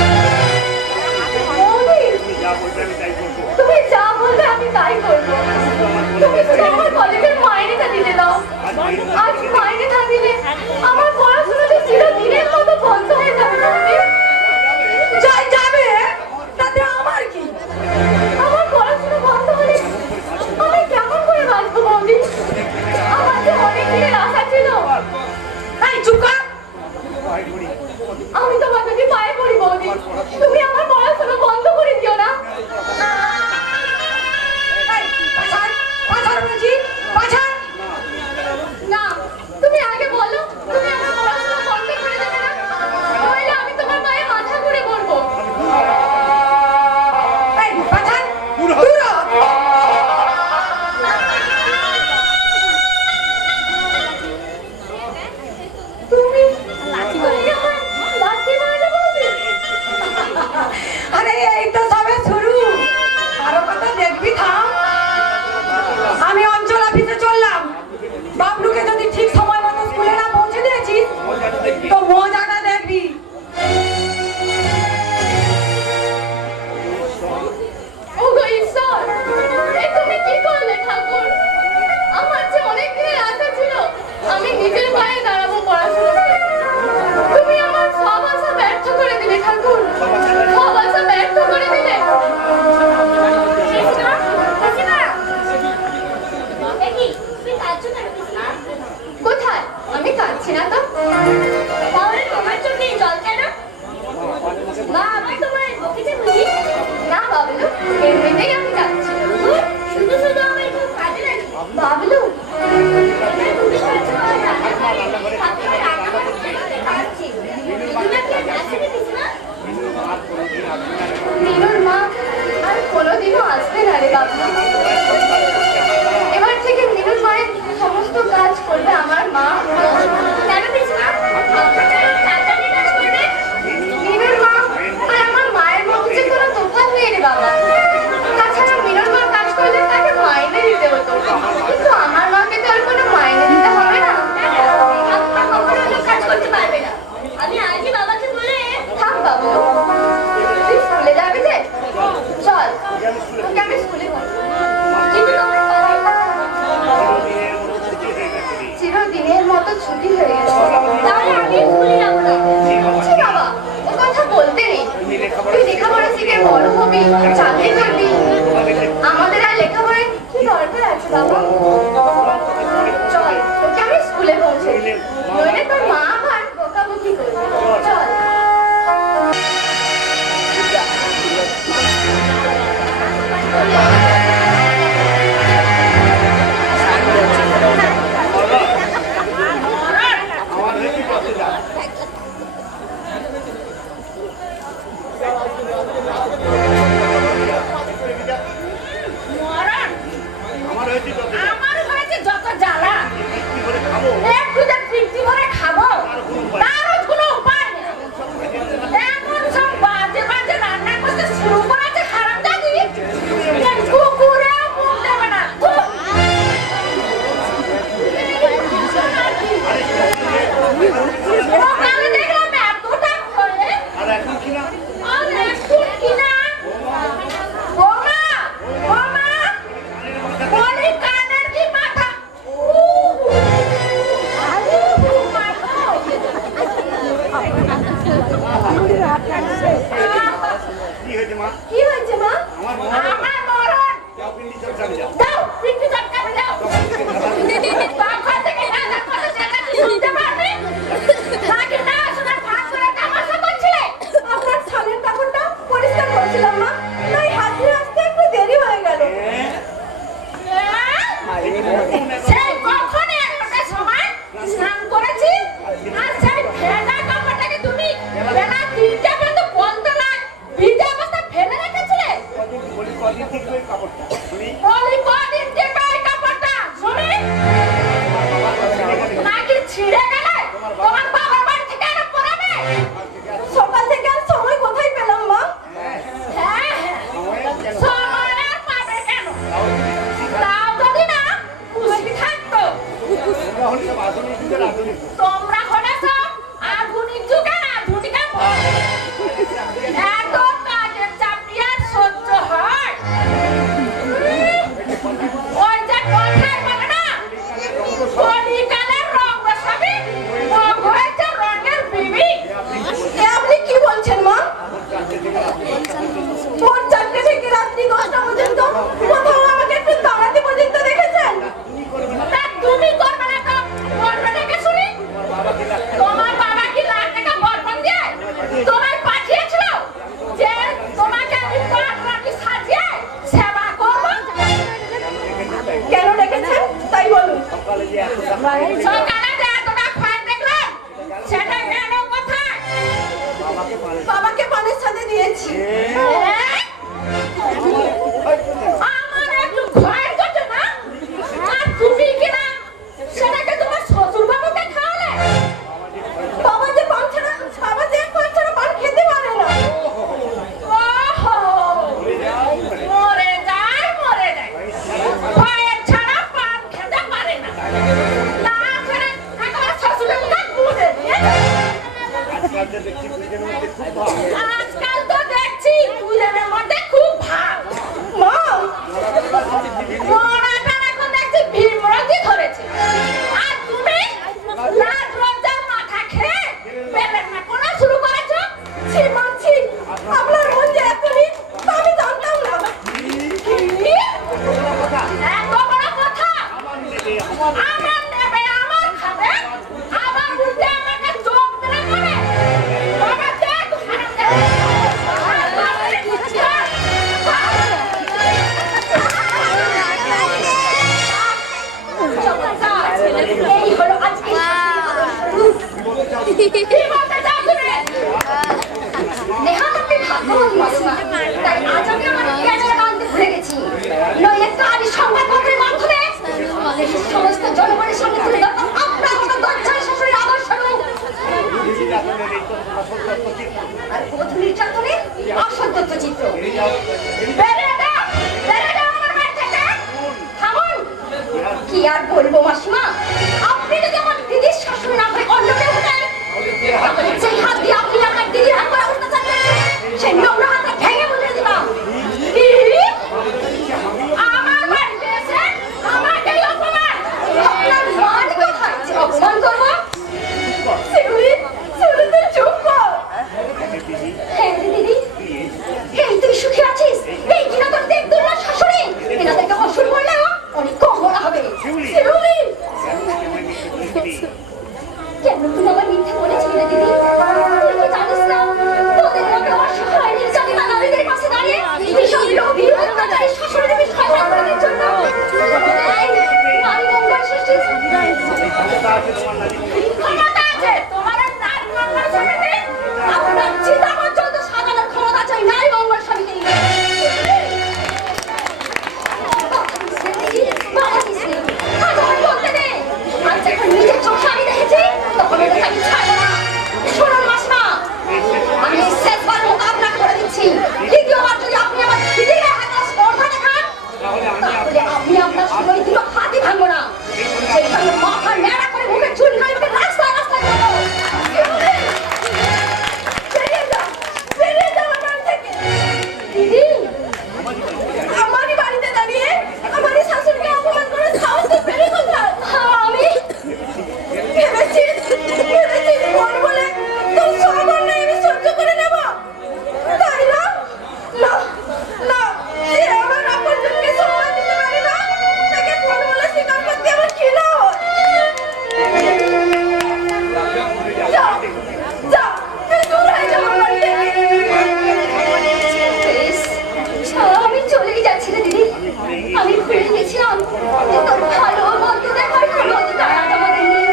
বৌদি, তুমি যা বলবে আমি তাই করবো। তুমি শুধু আমার কলেজের মাইনেটা দিতে দাও। আজ মাইনে না দিলে আমার পড়াশোনাটা চিরদিনের মতো বন্ধ হয়ে যাবে বৌদি। যাই যাবে, তাতে আমার কি? আমার পড়াশোনা বন্ধ হলে আমি কেমন করে বাঁচবো বৌদি? আমার যে অনেক দিনের আশা ছিল। এই চুপ কর। আমি তোমার কাছে পায়ে পড়ি বৌদি, তুমি আমার পড়াশোনা বন্ধ করে দিও না। এই, পাছাড়, পাছাড় বলছি, পাছাড়। না, তুমি আগে বলো, তুমি আমার পড়াশোনা বন্ধ করে দেবে না? আসবে না রে বাবা। এবার থেকে মিনুর মায়ের সমস্ত কাজ করবে আমার মা। কেন পিসিমা? আপনারা তাড়াতাড়ি কাজ করবে? মিনুর মা আর আমার মায়ের মধ্যে যে কোনো তফাৎ নেই রে বাবা। তাছাড়া মিনুর মা কাজ করলে তাকে মাইনে দিতে হতো, কিন্তু আমার মাকে তো আর কোনো মাইনে দিতে হবে না। আপনারা কখনো তো কাজ করতে পারবে না। আমি আজই বাবাকে বলে থাক বাবু, তুই স্কুলে যাবি যে? চল, তোকে আমি স্কুলে বলবো। কিন্তু তোমার বাবাই চিরদিনের মতো ছুটি হয়ে গেছে। তাহলে আমি স্কুলে যাবো না। ছি বাবা, ও কথা বলতে নেই। তুই লেখাপড়া শিখে বড় হবি, চাকরি করবি। আমাদের আর লেখাপড়ায় কি দরকার আছে বাবা? চল, তোকে আমি স্কুলে পৌঁছে দিই। নইলে তোর মা আবার বকাবকি করবে। চল। আমার হয়েছে যত জ্বালা, একটু যে তৃপ্তি ভরে খাবো তারও কোনো উপায় নেই। এমন সব বাজে বাজে রান্না করতে শুরু করেছে হারামজাদি, যে কুকুরেও মুখ দেবে না। ওখানে দেখলাম এতটা হয়ে, আর এখন কিনা বোমা বোমা বলি কানের কি মাথা। কি হয়েছে মা? আমার মরণ দাও, পিঠে চটকাবে দাও। তখন থেকে রাজার কথা চেঁচাচ্ছি, শুনতে পারবে নাকি না শোনার ভাগ করে তামাশা করছিলে? আপনার ছানের কাপড়টা পরিষ্কার করছিলাম মা, তাই হাত ধুয়ে আসতে একটু দেরি হয়ে গেল। সেই কখন 11টার সময় স্নান করেছি, আর সেই ভেজা কাপড়টাকে তুমি বেলা 3টে পর্যন্ত বলতে না ভিজে অবস্থা ফেলে রেখেছিলে। বলি কদিন থেকে এই কাপড়টা শুনি নাকি ছিঁড়ে গেলে তোমার বাবার বাড়ি থেকে এনে পরাবে? সকাল থেকে আর সময় কোথায় পেলাম মা? হ্যাঁ, সময় আর পাবে কেন? তাও যদি না পুষ্টি থাকতো। তোমরা হলে সব আধুনিক যুগের আধুনিকা ভোগ। এত কাজের চাপ কি আর সহ্য হয়? ওই যে কথায় বলে না, কলিকালের রঙ বসাবি, রঙ হয়েছে রঙের বিবি। এ আপনি কি বলছেন মা? ভোর 4টে থেকে রাত্রি 10টা পর্যন্ত কোথাও আমাকে একটু দাঁড়াতে পর্যন্ত দেখেছেন? তা তুমি করবে না তো করবে না কে শুনি? তোমার বাবা কি লাখ টাকা বরকত দিয়ে তোমায় পাঠিয়েছিল যে তোমাকে আমি পাঁচ রাতি সাজিয়ে সেবা করবো? কেন ডেকেছেন তাই বলুন। সকালে যে এতটা ফাইন দেখলাম সেটা গেল কোথায়? বাবাকে পানের সাথে দিয়েছি। হ্যাঁ? আমার একটু ভয় করছে না? আর তুমি কিনা সেটাকে তোমার শ্বশুর বাবুকে খাওয়ালে? বাবা যে পান ছাড়া পান খেতে পারে না। ওহো, মরে যায়। ভয়ের ছাড়া পান খেতে পারে না। তাছাড়া একেবারে শ্বশুরের মুখে গুঁড়ে দিয়েছে। আজকাল তো দেখছি দুজনের মধ্যে খুব ভাব। মা, মরাটার এখন দেখছি ভীমরতি ধরেছে। আর তুমি লাজ লজ্জার মাথা খেয়ে পেলেন না কোনা শুরু করেছো? ছি মা ছি, আপনার মন যে এত নিট তা আমি জানতাম না। কি? এত বড় কথা? আমার নেবে, আমার খাবে, আবার উল্টে আমাকে চোখ দিলে বলে বাবা দেখ হারামজাদা। এই হলো আজকে কি বলতে চাও তুমি? নেহাত আপনি ভাগ্যবান মাসিমা, তাই আজ আমি আমার ক্যামেরা আনতে ভুলে গেছি। তাহলে আমি আপনার সময় দুটো হাতই ভাঙবো না, সেই সঙ্গে মাথা ন্যাড়া করে মুখে চুল কাটবে, রাস্তায় রাস্তায় যাবো। বেরিয়ে যাও আমার থেকে। দিদি, আমারই বাড়িতে দাঁড়িয়ে আমারই শাশুড়িকে অপমান করে সাহস তো বেড়ে কোথায়? আমি ভেবেছিস বোন বলে তোর সব অন্যায় আমি সহ্য করে নেব, তাই না? না না, সে আমার আপনজনকে সম্মান দিতে পারে না, তাকে বোন বলে স্বীকার করতে আমার ঘৃণা হয়। যা যা, তুই দূর হয়ে যা আমার বাড়ি থেকে। বেশ, আমি চলেই যাচ্ছি রে দিদি। আমি ভুলে গেছিলাম যে তোর ভালো মন্দ দেখার কোনো অধিকার আজ আমাদের নেই।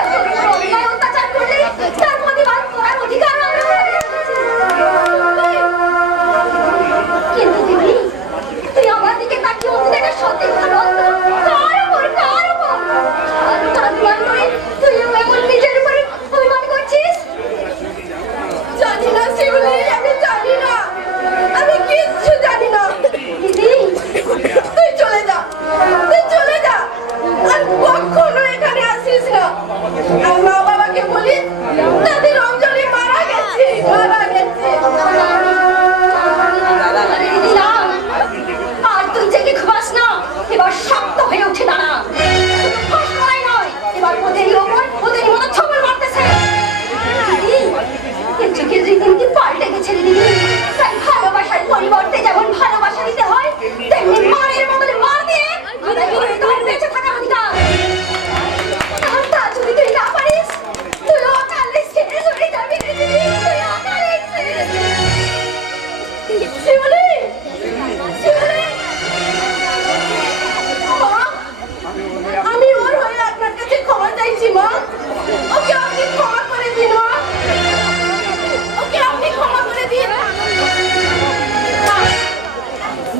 এত বড় অন্যায় অত্যাচার করলে তার প্রতিবাদ করার অধিকার আমরা হারিয়ে ফেলেছি। কিন্তু দিদি, তুই আমার দিকে তাকিয়ে অতি দেখা সত্যি ভালো কার উপর আর তার করে তুইও এমন নিজের উপরে অভিমান করছিস? জানি না শিউলি, আমি জানি না, আমি কিচ্ছু জানি না। দিদি, তুই চলে যা, তুই চলে যা, আর কখনো এখানে আসিস না। আর মা বাবাকে বলিস তাদের অঞ্জলি মারা গেছে, মারা গেছে। আরে দিদি না, আর তুই জেগে ঘুমাস না, এবার শক্ত হয়ে উঠে দাঁড়া। শুধু ফাঁস করাই নয়, এবার ওদেরই ওপর ওদেরই মতো ছবল মারতেছে। দিদি, এর যুগের রীতিনীতি পাল্টে গেছে রে দিদি। তাই ভালোবাসার পরিবর্তে যেমন ভালোবাসা দিতে হয়, তেমনি মায়ের বদলে মা দিয়ে দিদিকে তোর বেঁচে থাকার অধিকার। আর তা যদি তুই না পারিস, তুই অকালে ছেড়ে চলে যাবি রে দিদি, তুই অকালে ছেড়ে যাবি। শিউলি, শিউলি, মা, আমি ওর হয়ে আপনার কাছে ক্ষমা চাইছি মা। ওকে আপনি ক্ষমা করে দিন মা, ওকে আপনি ক্ষমা করে দিন।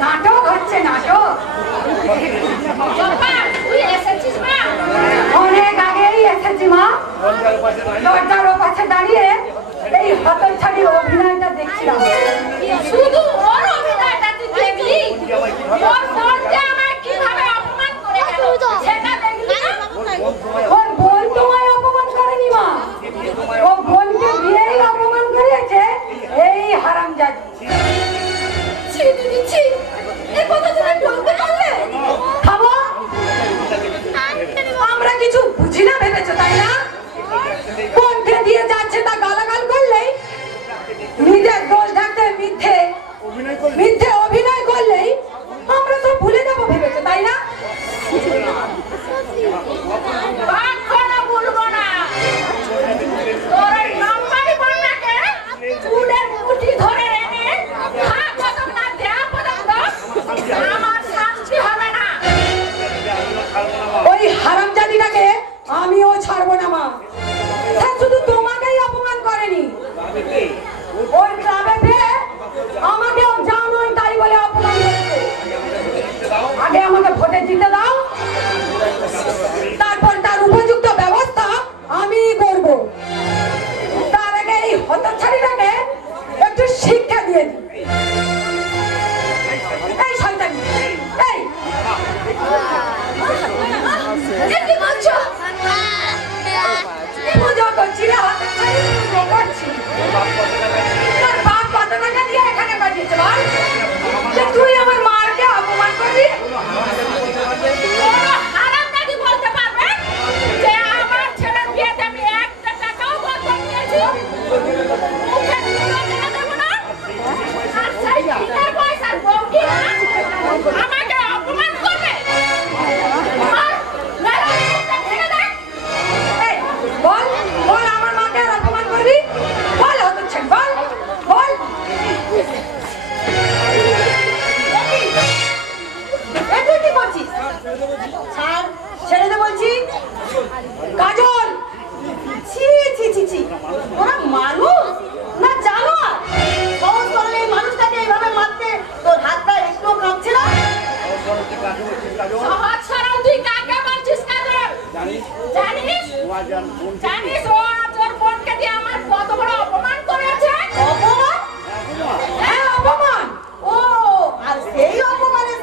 নাটক হচ্ছে, নাটক। তুই এসেছিস মা? অনেক আগেই এসেছি মা, দরজার ওপাশে দাঁড়িয়ে এই হতচ্ছাড়ি অভিনয়টা দেখছিলাম। শুধু ওর অভিনয়টা তুই দেখলি? ওর বোন যে আমায় কিভাবে অপমান করে গেল সেটা দেখলি না? ওর বোন তোমায় অপমান করেনি মা, ও বোনকে দিয়েই অপমান করেছে এই হারামজাদি। ছি দিদি ছি, এ কথা তুমি বলতে পারলে? থামো, আমরা কিছু বুঝি না ভেবেছো তাই না? বোনকে দিয়ে যাচ্ছে তা গালাগাল করলেই, নিজের দোষ ঢাকতে মিথ্যে মিথ্যে অভিনয় করলেই আমরা তো ভুলে যাবো ভেবেছো তাই না? কখনো বলবো না। তোর ওই লম্বারি বোনটাকে চুলের মুঠি ধরে এনে খা কদম না দেয়া পর্যন্ত আমার শান্তি হবে না। ওই হারামজাদিটাকে আমিও ছাড়বো না মা। হ্যাঁ, শুধু তোমাকেই অপমান করেনি, ওই ক্লাবে পেয়ে আমাকেও যা নয় তাই বলে অপমান করেছে। আগে আমাকে ভোটে জিতে দাও, তারপর তার উপযুক্ত ব্যবস্থা আমি করব। তার আগে এই হতচ্ছাড়িটাকে একটু শিক্ষা দিয়ে দিই। এই শয়তানি, এই এ কি করছো? পুজো করছি রে, হতচ্ছাড়ি পুজো করছি। তোর বাপ কত টাকা দিয়ে এখানে পাঠিয়েছে বল, যে তুই আমার মারকে অপমান করবি? ওরা হারামজাদি বলতে পারবে যে আমার ছেলের বিয়েতে আমি একটা টাকাও বন্ধক নিয়েছি? মুখে তুলো দিলে দেবো না? আর সেই বিনা পয়সার বউটি না আমাকে অপমান করবে? আর মেলা মুখটা ঢেকে দেখ। এই, বল বল, আমার মাকে আর অপমান করবি? বল হতচ্ছাড়ি, বল বল। এ তুই কি করছিস? ছাড়, ছেড়ে দে বলছি। কাজল, ছি ছি ছি ছি, ওরা মানুষ না জানোয়ার? সহজ সরল এই মানুষটাকে এইভাবে মারতে তোর হাতটা একটু কাঁপছে না? সহজ সরল তুই কাকে বলছিস কাজল? জানিস? জানিস ও আজ ওর বোনকে দিয়ে আমার কত বড় অপমান করেছে? অপমান? হ্যাঁ অপমান। ও, আর সেই অপমানের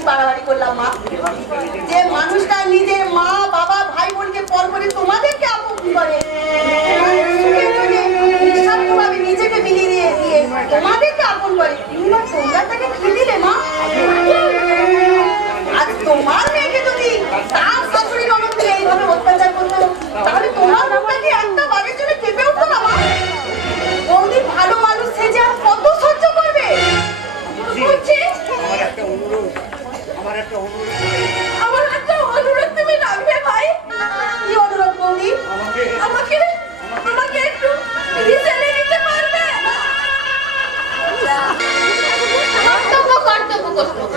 বেশি বাড়াবাড়ি করলাম মা। যে মানুষটা নিজের মা বাবা ভাই বোনকে পর করে তোমাদেরকে আপন করে, নিঃস্বার্থভাবে নিজেকে বিলিয়ে দিয়ে তোমাদেরকে আপন করে, তোমরা তাকে কি দিলে মা? আজ তোমার মেয়েকে যদি তার শাশুড়ি ননদ দিলে এইভাবে অত্যাচার করতো, তাহলে তোমার মুখটা কি একটা বারের জন্য কেঁপে উঠতো না মা? বৌদি ভালো মানুষ সেজে আর কত সহ্য করবে? আমার একটা অনুরোধ তুমি রাখবে ভাই? কি অনুরোধ বৌদি? আমাকে একটু রিসেলে নিতে পারবে? কর্তব্য কর্তব্য কর্তব্য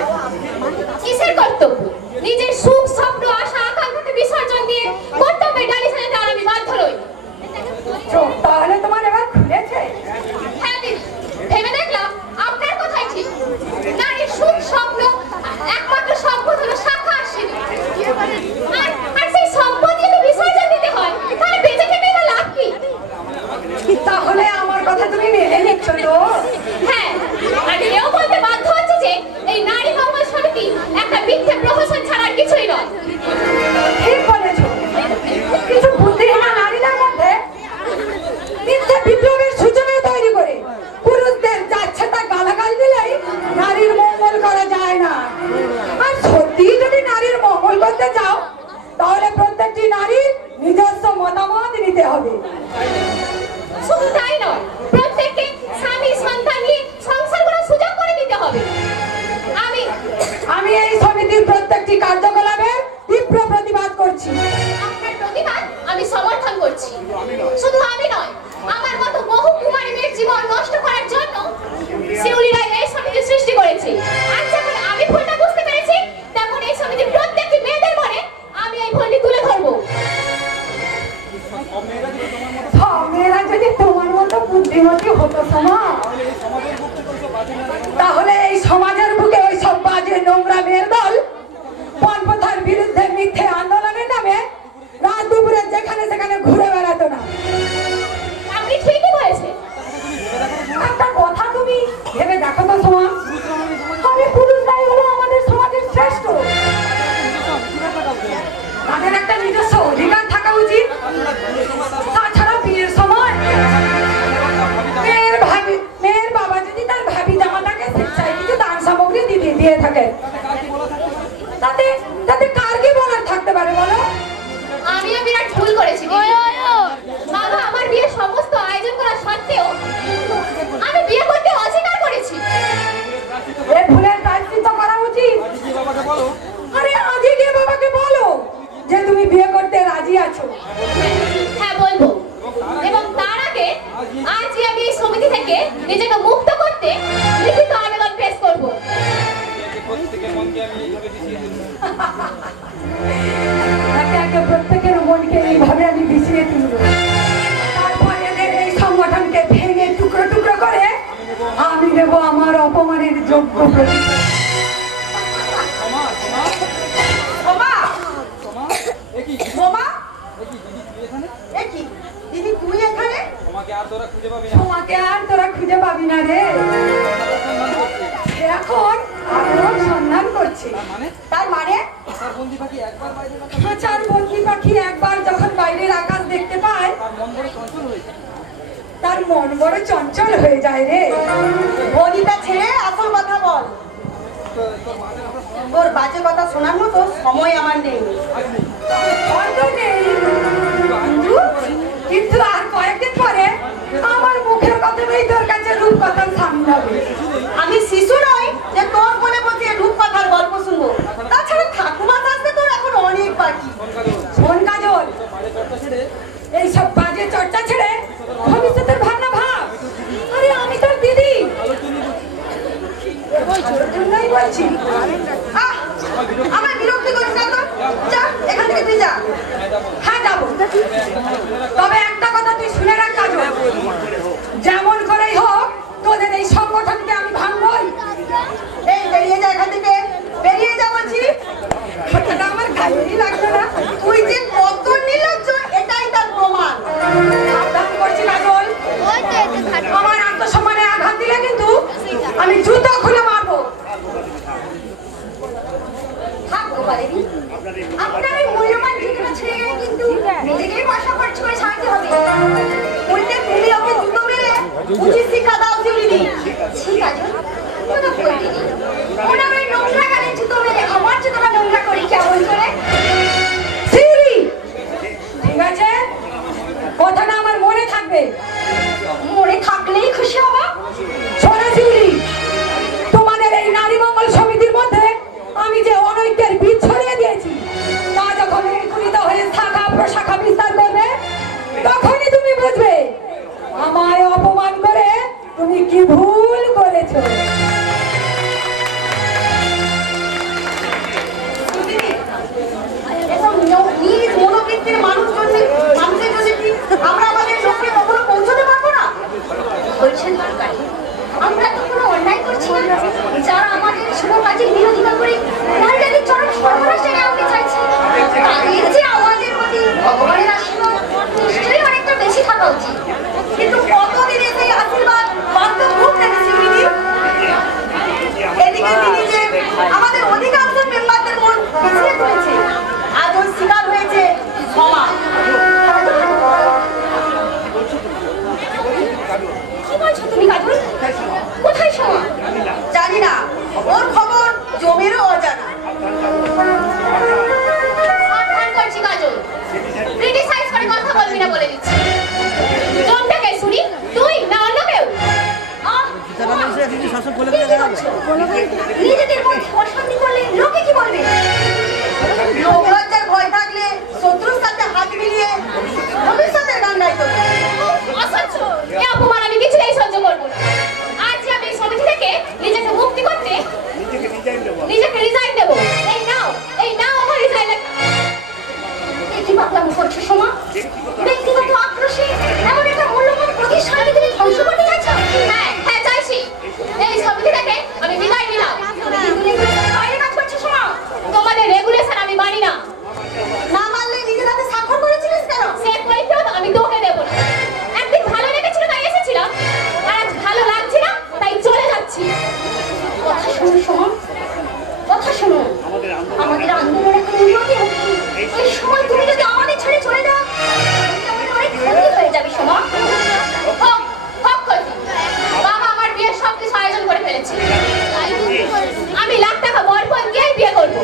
কিসের কর্তব্য? নিজের সুখ স্বপ্ন আশা আকাঙ্ক্ষাকে বিসর্জন দিয়ে কর্তব্যের ডালি সাজাতে আর আমি বাধ্য নই। চোখ তাহলে তোমার এবার খুলেছে। হ্যাঁ দিদি, ভেবে দেখলাম আপনার কথাই ঠিক। নারীর সুখ স্বপ্ন একমাত্র সম্পদ হলো শাখা আর সিঁদুর। আর সেই সম্পদ যদি বিসর্জন দিতে হয়, তাহলে বেঁচে থেকে বা লাভ কি? তাহলে আমার কথা তুমি মেনে নিচ্ছ তো? হ্যাঁ, আর এও বলতে বাধ্য হচ্ছে যে এই নারী মঙ্গল সমিতি একটা মিথ্যে প্রহসন ছাড়া আর কিছুই নয়। ঠিক বলেছো। কিছু বুদ্ধিহীন নারীদের মধ্যে মিথ্যে বিপ্লবের সূচনা তৈরি করে পুরুষদের যাচ্ছে তা গালাগাল দিলেই নারীর মঙ্গল করা যায় না। আর সত্যি যদি নারীর মঙ্গল করতে চাও, তাহলে প্রত্যেকটি নারীর নিজস্ব মতামত নিতে হবে। শুধু তাই নয়, প্রত্যেককে স্বামী সন্তান নিয়ে সংসার করার সুযোগ করে দিতে হবে। আমি এই সমিতির প্রত্যেকটি কার্যকলাপের তীব্র প্রতিবাদ করছি। আপনার প্রতিবাদ আমি সমর্থন করছি। শুধু আমি নয়, আমার মতো বহু কুমারী মেয়ের জীবন নষ্ট করার জন্য শিউলিরা এই সমিতি সৃষ্টি করেছে। আর যখন আমি ভুলটা বুঝতে পেরেছি, তখন এই সমিতির প্রত্যেকটি মেয়েদের মনে আমি এই ভুলটি তুলে ধরবো। সব মেয়েরা যদি তোমার মতো বুদ্ধিমতী হতো সোমা, তাহলে এই সমাজের বুকে ওই সব বাজে নোংরা মেয়ের দল পণপ্রথার বিরুদ্ধে মিথ্যে আন্দোলনের নামে রাত দুপুরে যেখানে সেখানে ঘুরে বেড়াতো না। আপনি ঠিকই বলেছেন। একটা কথা তুমি ভেবে দেখো তো সোমা, আমি পুরুষরাই হলো আমাদের সমাজের শ্রেষ্ঠ। তাদের একটা নিজস্ব অধিকার থাকা উচিত। তাছাড়া বিয়ের সময় মেয়ের বাবা যদি তার ভাবি জামাটাকে স্বেচ্ছায় কিছু দান সামগ্রী দিয়ে থাকে, তাতে তাতে কার কি বলার থাকতে পারে বলো? আমিও বিরাট ভুল করেছি দিদি। বাবা আমার বিয়ের সমস্ত আয়োজন করা সত্ত্বেও আমি বিয়ে করতে অস্বীকার করেছি। এই ভুলের প্রায়শ্চিত্ত করা উচিত। আরে আজই গিয়ে বাবাকে বলো যে তুমি বিয়ে করতে রাজি আছো। হ্যাঁ বলবো, এবং তার আগে আজই আমি এই সমিতি থেকে নিজেকে মুক্ত করতে লিখিত আবেদন পেশ করবো। একে একে প্রত্যেকের মনকে এইভাবে আমি বিছিয়ে তুলব। তারপর এদের এই সংগঠনকে ভেঙে টুকরো টুকরো করে আমি দেব আমার অপমানের যোগ্য প্রতিশোধ। বোমা বোমা এ কি দিদি, তুই এখানে? তোমাকে আর তোরা খুঁজে পাবি না রে। এখন আরো সন্ধান করছি। তার মানে খাঁচার বন্দি পাখি একবার যখন বাইরের আকাশ দেখতে পায়, তার মন বড় চঞ্চল হয়ে যায় রে। বনিটা ছেড়ে আসল কথা বল। তোর বাজে কথা শোনার মতো সময় আমার নেই। হয়তো নেই, কিন্তু আর কয়েকদিন পরে আমার মুখের কথাই তোর কাছে রূপকথার সামনে হবে। আমি শিশু নই যে তোর বলে বসিয়ে রূপকথার গল্প শুনবো। তাছাড়া ঠাকুমা আসতে তোর এখন অনেক বাকি। শোন কাজল, এইসব বাজে চর্চা ছেড়ে ভবিষ্যতের ভাবনা ভাব। আরে আমি তোর দিদি, জন্যই বলছি। আমার বিরক্তি করিস না তো, যা এখান থেকে তুই যা। হ্যাঁ যাবো, তবে একটা কথা তুই শুনে রাখ কাজল, যেমন করেই হোক তোদের এই সংগঠনকে আমি ভাঙবই। এই বেরিয়ে যা এখান থেকে, বেরিয়ে যা বলছি। কথাটা আমার গায়েই লাগলো না। তুই যে কত নির্লজ্জ এটাই তার প্রমাণ। সাবধান করছি কাজল, আমার আত্মসম্মানে আঘাত দিলে কিন্তু আমি জুতো খুলে মারবো। উল্টে তুমি ওকে জুতো মেরে উচিত শিক্ষা দাও শিউলিদি। ঠিক আছে কোনো বলতে নেই ওরা ওই নোংরা গানে জুতো মেরে আমার জুতোটা নোংরা করি কেমন করে শিউলি, ঠিক আছে, কথাটা আমার মনে থাকবে। মনে থাকলেই খুশি হবো। শোনো শিউলি, তোমাদের এই নারী মঙ্গল সমিতির মধ্যে আমি যে অনৈক্যের বীজ ছড়িয়ে দিয়েছি, তা যখন অঙ্কুরিত হয়ে শাখা প্রশাখা বিস্তার করবে, তখনই তুমি বুঝবে আমায় অপমান করে তুমি কি ভুল করেছো। এসব নিজ মনোবৃত্তির মানুষের জন্য কি আমরা আমাদের লক্ষ্যে কখনো পৌঁছতে পারবো না? বলছেন দরকার আমরা তো কোনো অন্যায় করছি না। যারা আমাদের শুভ কাজের বিরোধিতা করে নারীদের চরম সর্বনাশে আনতে চাইছে, তাদের যে আমাদের প্রতি ভগবানের আশীর্বাদ নিশ্চয়ই অনেকটা বেশি থাকা উচিত। কিন্তু কতদিনে সেই আশীর্বাদ বাস্তব রূপ নেবে শিউলিদি? এদিকে তিনি যে আমাদের অধিকাংশ মেম্বারদের মন পিছিয়ে তুলেছে, আজ ওর শিকার হয়েছে সমাজ। কি বলছো তুমি কাজল? কোথায় সময়? জানি না, ওর খবর জমিরও অজানা। সাবধান করছি কাজল, ক্রিটিসাইজ করে কথা বলবি না বলে দিচ্ছি। জমটাকে শুনি, তুই না অন্য কেউ? আহ, কি বলছো? নিজেদের মধ্যে অশান্তি করলে লোকে কি বলবে? লোকলজ্জার ভয় থাকলে শত্রুর সাথে হাত মিলিয়ে ভবিষ্যতের গান গাইতে হবে। অসহ্য! এ অপমান আমি কিছুতেই সহ্য করবো না। আজ যে আমি এই সমিতি থেকে নিজেকে মুক্তি করতে নিজেকে রিজাইন দেবো। এই নাও আমার রিজাইন। এ কি পাগলামি করছো সোমা? ব্যক্তিগত আক্রোশে এমন একটা মূল্যবান প্রতিষ্ঠানকে তুমি ধ্বংস করতে চাইছো? হ্যাঁ চাইছি। এই সমিতি থেকে আমি বিদায় নিলাম। বাইরে কাজ করছো সোমা? তোমাদের রেগুলেশন আমি মানি না। না মানলে নিজের হাতে স্বাক্ষর করেছিলিস কেন? সে কৈফিয়ত আমি তোকে দেবো না। একদিন ভালো লেগেছিল তাই এসেছিলাম, আর আজ ভালো লাগছে না তাই চলে যাচ্ছি। কথা শোনো সোমা, কথা শোনো। আমাদের আন্দোলন এখন উন্নতি হচ্ছে। এই সময় তুমি যদি আমাদের ছেড়ে চলে যাও, তাহলে আমাদের অনেক ক্ষতি হয়ে যাবে সোমা। হোক ক্ষতি। বাবা আমার বিয়ের সব কিছু আয়োজন করে ফেলেছে। আমি লাখ টাকা বরপণ দিয়েই বিয়ে করবো।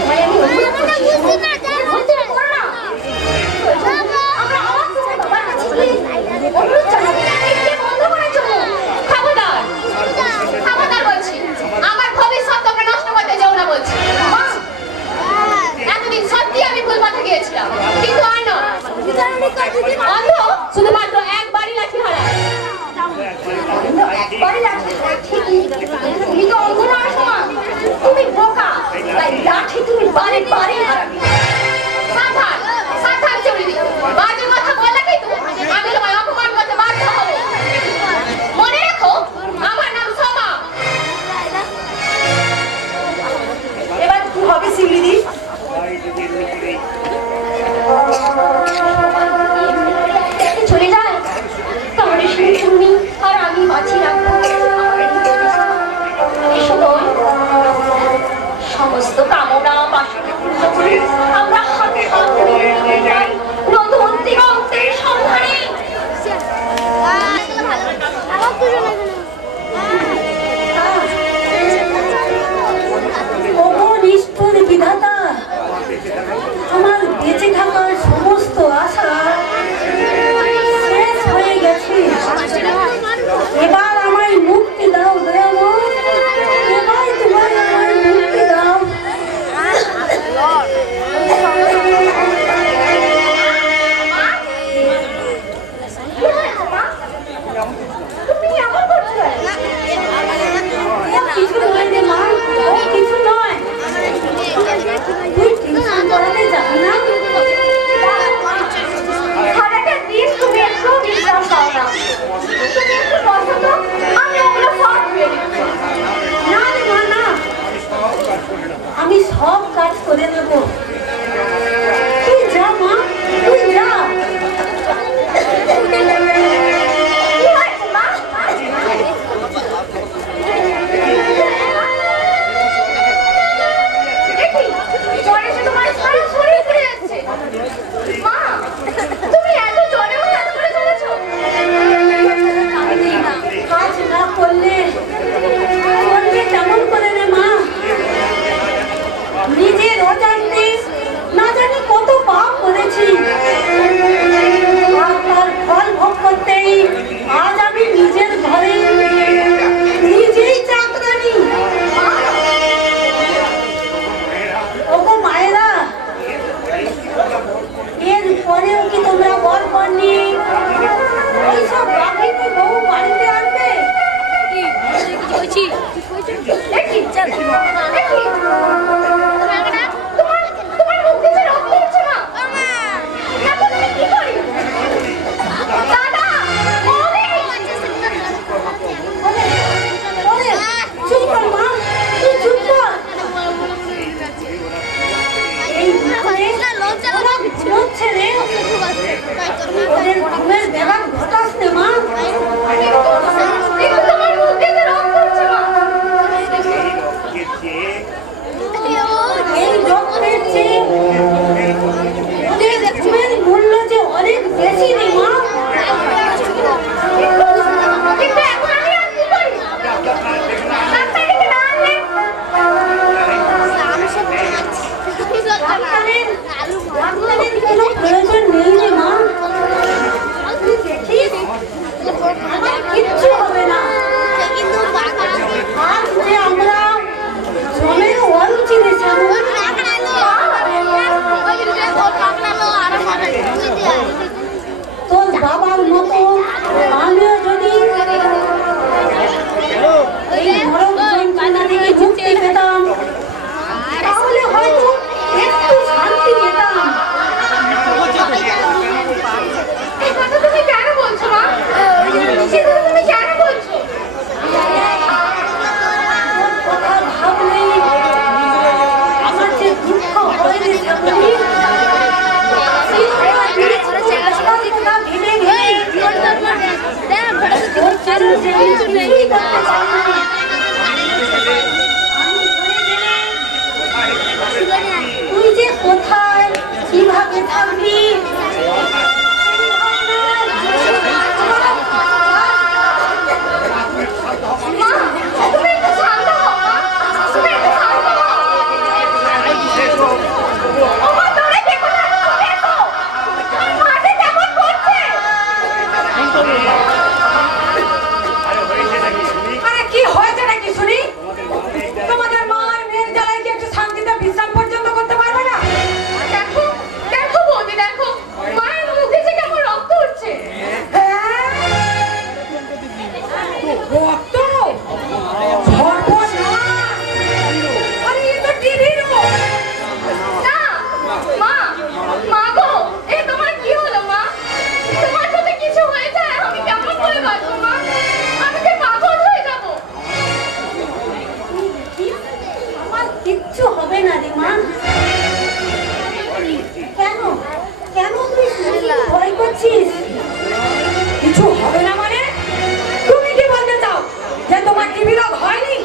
তোমায় আমি অনুরোধ করছি সোমা, ভুল তুমি করো না। আমরা আবার তোমার বাবার কাছে গিয়ে অনুরোধ জানাবো এই বিয়ে বন্ধ করার জন্য। খবরদার বলছি, আমার ভবিষ্যৎ তোমরা নষ্ট করতে যাও না বলছি। এতদিন সত্যি আমি ভুল পথে গিয়েছিলাম, কিন্তু আর নয়। অন্ধ শুধুমাত্র একবারই লাঠি হারায়। একবারই লাঠি ঠিকই, তুমি তো অন্ধ নয় সোমা, তুমি বোকা, তাই লাঠি তুমি বারে বারে হারাবে। সাবধান চুরিদি, বাজে কথা বললে কিন্তু আমি তোমায় অপমান করতে বাধ্য হব। মনে রাখো আমার নাম সোমা। এবার কি হবে শিউলিদি? চলে যায় তাহলে শুধু তুমি আর আমি বাঁচিয়ে রাখবো আমার এই প্রতিষ্ঠান। এই সময় সমস্ত কামনা বাসনা পূর্ণ করে কিছুই করতে পারি না। তুই যে কোথায় কিভাবে থাকবি মা, তুমি একটু শান্ত হও, মা। তুমি একটু শান্ত হও। ওমা, তোরা কে কোথায়? চলে এসো। মাঠে কেমন করছে? আরে কি হয়েছে নাকি শুনি? তোমাদের মার মেয়ের জ্বালায় কি একটু শান্তিতে বিশ্রাম পর্যন্ত করতে পারবে না? দেখো, দেখো বৌদি, দেখো। মায়ের মুখে যে কেমন রক্ত উঠছে। হ্যাঁ? রক্ত? সর্বনাশ! আরে এ তো টিভির রোগ। না, মা, মা গো, এ তোমার কি হলো মা? তোমার যদি কিছু হয়ে যায় আমি কেমন করে বাঁচবো মা? আমি যে পাগল হয়ে যাবো। আমার কিচ্ছু হবে না রে মা। কেন কেন তুই শুনছিস ভয় করছিস? কিছু হবে না মানে? তুমি কি বলতে চাও যে তোমার টিভি রোগ হয়নি?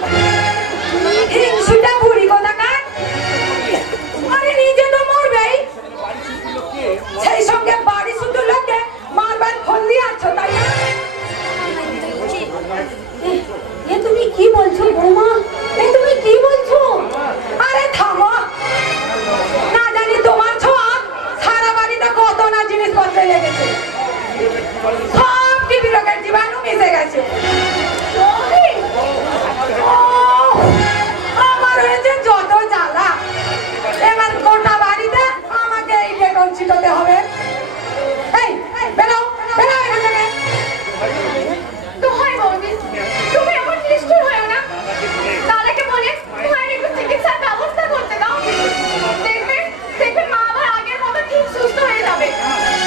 হিংসুটা বুড়ি কোথাকার। আরে নিজে তো মরবেই, সেই সঙ্গে বাড়ি শুধু লোককে মারবার ফোন দিয়ে আছো, তাই না? এ তুমি কি বলছো বৌমা? এ তুমি কি বলছো? আরে থামো, না জানি তোমার ছোঁয়া সারা বাড়িতে কত না জিনিসপত্র লেগেছে, সব টিভি রোগের জীবাণু মিশে গেছে। ওহ, আমার হয়েছে যত জ্বালা, এবার গোটা বাড়িতে আমাকে এই ডেটল ছিটাতে হবে। এই বেরো বেরো এখান থেকে। দোহাই বৌদি, তুমি এমন নিষ্ঠুর হয়েও না। দাদাকে বলে মায়ের একটু চিকিৎসার ব্যবস্থা করতে দাও। দেখবে, দেখবে মা আবার আগের মতো ঠিক সুস্থ হয়ে যাবে।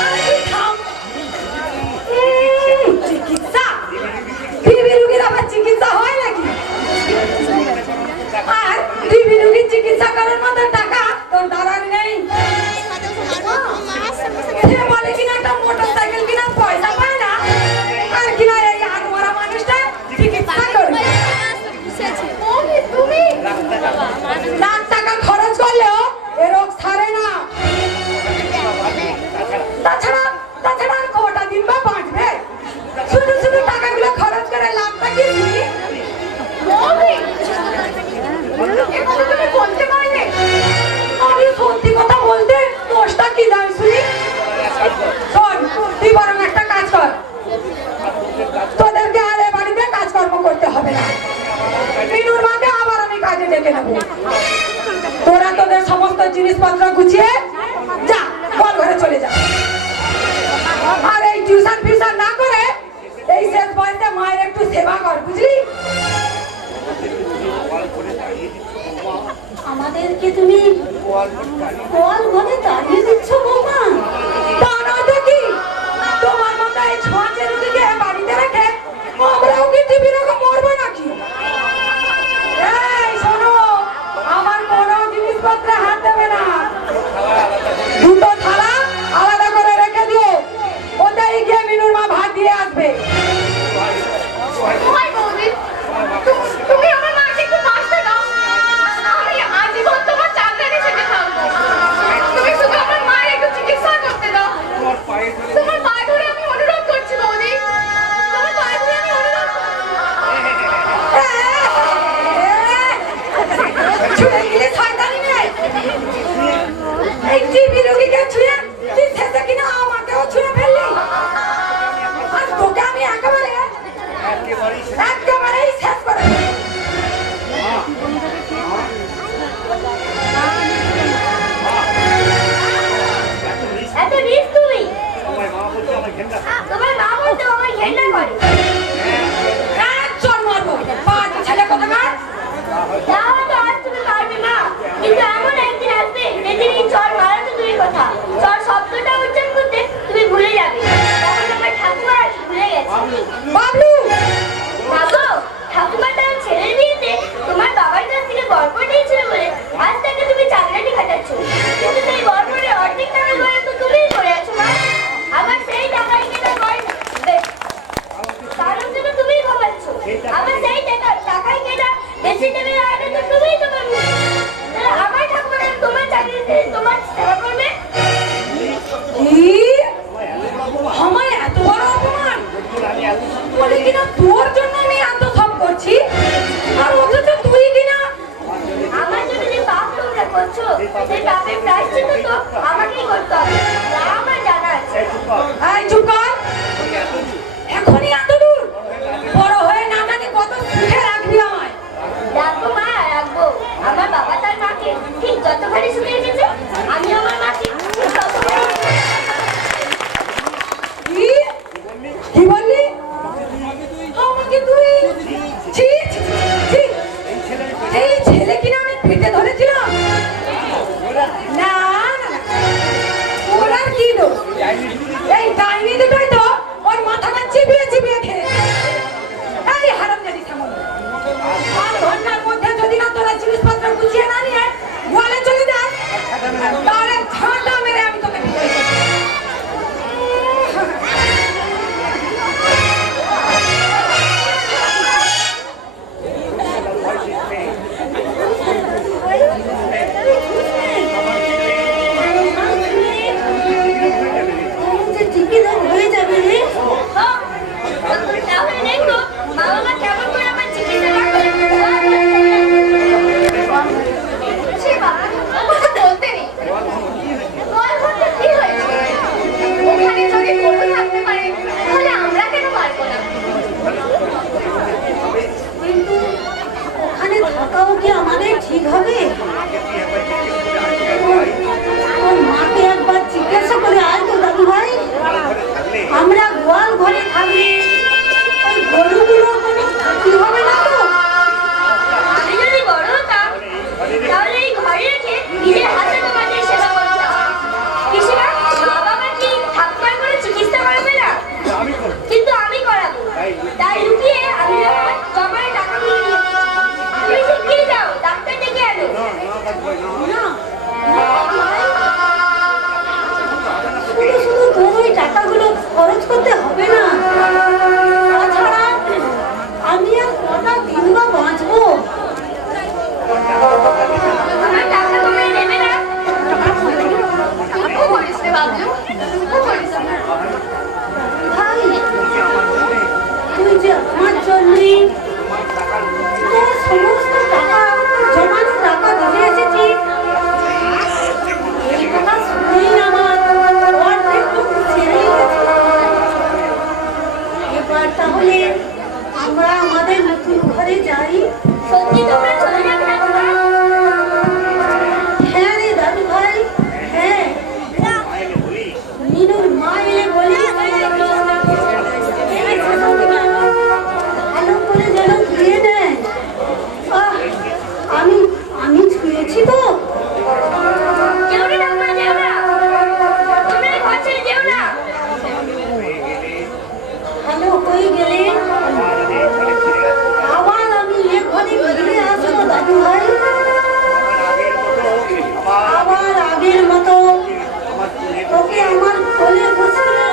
আরে তুই থাম। চিকিৎসা? টিবি রোগীর আবার চিকিৎসা হয় নাকি? আর টিবি রোগীর চিকিৎসা করার মতো টাকা তোর দাদার নেই। সে বলে কিনা একটা মোটরসাইকেল কিনা পয়সা পায় না, আর কিনা এই আধমরা মানুষটা চিকিৎসা করবে। বৌদি, তুমি লাখ টাকা খরচ করলেও এ রোগ সারে না। তাছাড়া তাছাড়া আর কটা দিন বা বাঁচবে? শুধু শুধু টাকাগুলো খরচ করে লাভটা কি শুনি? বৌদি, এভাবে তুমি বলতে পারলে? আমি সত্যি কথা বলতে দোষটা কি দাম শুনি? শোন, তুই বরং একটা কাজ কর, তোদেরকে আর এ বাড়িতে কাজকর্ম করতে হবে না। মিনুর মাকে আবার আমি কাজে ডেকে নেবো। তোরা তোদের সমস্ত জিনিসপত্র গুছিয়ে যা, বল ঘরে চলে যা। আর এই টিউশন ফিউশন না করে এই শেষ বয়সে মায়ের একটু সেবা কর, বুঝলি? আমাদেরকে তুমি কল ঘরে দাঁড়িয়ে দিচ্ছ বৌমা? তা নয় তো কি? তোমার মতো এই ছোঁয়াচে রোগীকে বাড়িতে রেখে আমরাও কি টিভি রোগে মরবো নাকি? এই শোনো, আমার কোনো জিনিসপত্রে হাত দেবে না। দুটো থালা আলাদা করে রেখে দিও, ওটাই গিয়ে মিনুর মা ভাত দিয়ে আসবে। দোহাই বৌদি, তুমি আমার মাকে একটু বাঁচতে দাও। আমি আজীবন তোমার চাকরানি থেকে থাকবো। তুমি শুধু আমার মায়ের একটু চিকিৎসা করতে দাও। তোমার পায়ে ধরে আমি অনুরোধ করছি বৌদি, তোমার পায়ে ধরে আমি অনুরোধ ছুঁয়ে গেলে শয়তানি নেই। এই টিভি রোগীকে ছুঁয়ে তুই শেষে কিনা আমাকেও ছুঁয়ে ফেললি। আর তোকে আমি একেবারেই শেষ করে দেব। এত রিস্ক তুমি? তোমার মা বলতো আমার ঘেন্না করে। চল মারবো, পাঁচ ছেলে কোথাকার। তাও তো আজ তুমি পারবে না, কিন্তু এমন একদিন আসবে যেদিন এই চর মারা তো দূরের কথা, চর শব্দটা উচ্চারণ করতে তুমি ভুলে যাবে। তখন তোমার ঠাকুমা আজ ভুলে গেছে। বাবলু, ভাবো, ঠাকুমাটা ছেলের বিয়েতে তোমার বাবার কাছ থেকে বরপর দিয়েছিল বলে আজ তাকে তুমি চাকরানি খাটাচ্ছ। কিন্তু সেই বরপরের অর্ধেক টাকা করে তো তুমিই করে আছো মা। আবার সেই টাকাই কেনা হয় কারণ যেন তুমিই বলে কিনা তোর জন্য আমি এত সব করছি, আর অথচ তুই কিনা আমার জন্য যে পাপ তোমরা করছো সেই পাপের প্রায়শ্চিত্ত তো আমাকেই করতে হবে, তা আমার জানা আছে। এই চুপ কর, এখনই এত দূর, বড় হয়ে না জানি কত সুখে রাখবি আমায়। রাখবো মা, রাখবো। আমার বাবা তার মাকে ঠিক যতখানি সুখে রেখেছে, আমি আমার মাকে ঠিক ততখানি। কি কি বললি? আমাকে তুই ছি ছি, ছি, ছি। এই ছেলে কিনা আমি পেটে ধরেছিলাম? না না, ওর আর কি দোষ? এই ডাইনি দুটোই তো ওর মাথাটা চিবিয়ে চিবিয়ে খেয়ে। এই হারামজাদি থামো। আর ঘন্টার মধ্যে যদি না তোরা জিনিসপত্র গুছিয়ে না নিয়ে গোয়ালে চলে যাস, তাহলে ঝাঁটা মেরে আমি তোকে বিদায় করবো। হ্যাঁ, তাহলে দেখো বাবা মা কেমন করে আমার চিকিৎসা করে। সে বাবা, ও কথা বলতে নেই। বল বলতে কি হয়েছে? ওখানে যদি গরু থাকতে পারে, তাহলে আমরা কেন পারবো না? কিন্তু ওখানে থাকাও কি আমাদের ঠিক হবে? ওর মাকে একবার জিজ্ঞাসা করে আয় তো দাদু ভাই, আমরা গোয়াল ঘরে থাকলে ওই গরুগুলোর কোনো ক্ষতি হবে না তো? আমি যদি বড় হতাম তাহলে এই ঘরে রেখে নিজের হাতে তোমাদের সেবা করতাম। পিসিমা, মা বাবা কি ঠাকুমার করে চিকিৎসা করবে না? কিন্তু আমি করাবো। তাই লুকিয়ে আমি আমার জমায় টাকা নিয়ে নিয়েছি। তুমি শিগগিরই যাও, ডাক্তার ডেকে আনো। না, শুধু শুধু তোর ওই টাকাগুলো খরচ করতে হবে না। তাছাড়া আমি আর কটা দিন বা বাঁচবো? আমার টাকা তোমরা নেবে না? ও বলিস রে বাবলু, ও বলিস না। ভাই, তুই যে আমার জন্যে তোর সমস্ত টাকা, জমানো টাকা ধরে এসেছিস, এই কথা শুনেই আমার অর্ধেকটুকু ছেড়েই গেছে। এবার তাহলে আমরা আমাদের নতুন ঘরে যাই। সত্যি তোমরা চলে যাবে না বাবা? হ্যাঁ রে দাদু ভাই, হ্যাঁ। নীলুর মা এলে বলে ভালো করে যেন ধুয়ে দেয়। আহ, আমি আমি ছুঁয়েছি তো। যেও না ঠাকুমা, যেও না। তোমরা এই ঘর ছেড়ে যেও না। ভালো হয়ে গেলে আবার আমি এ ঘরে ফিরে আসবো দাদু ভাই। আবার আগের মতো তোকে আমার কোলে বসিয়ে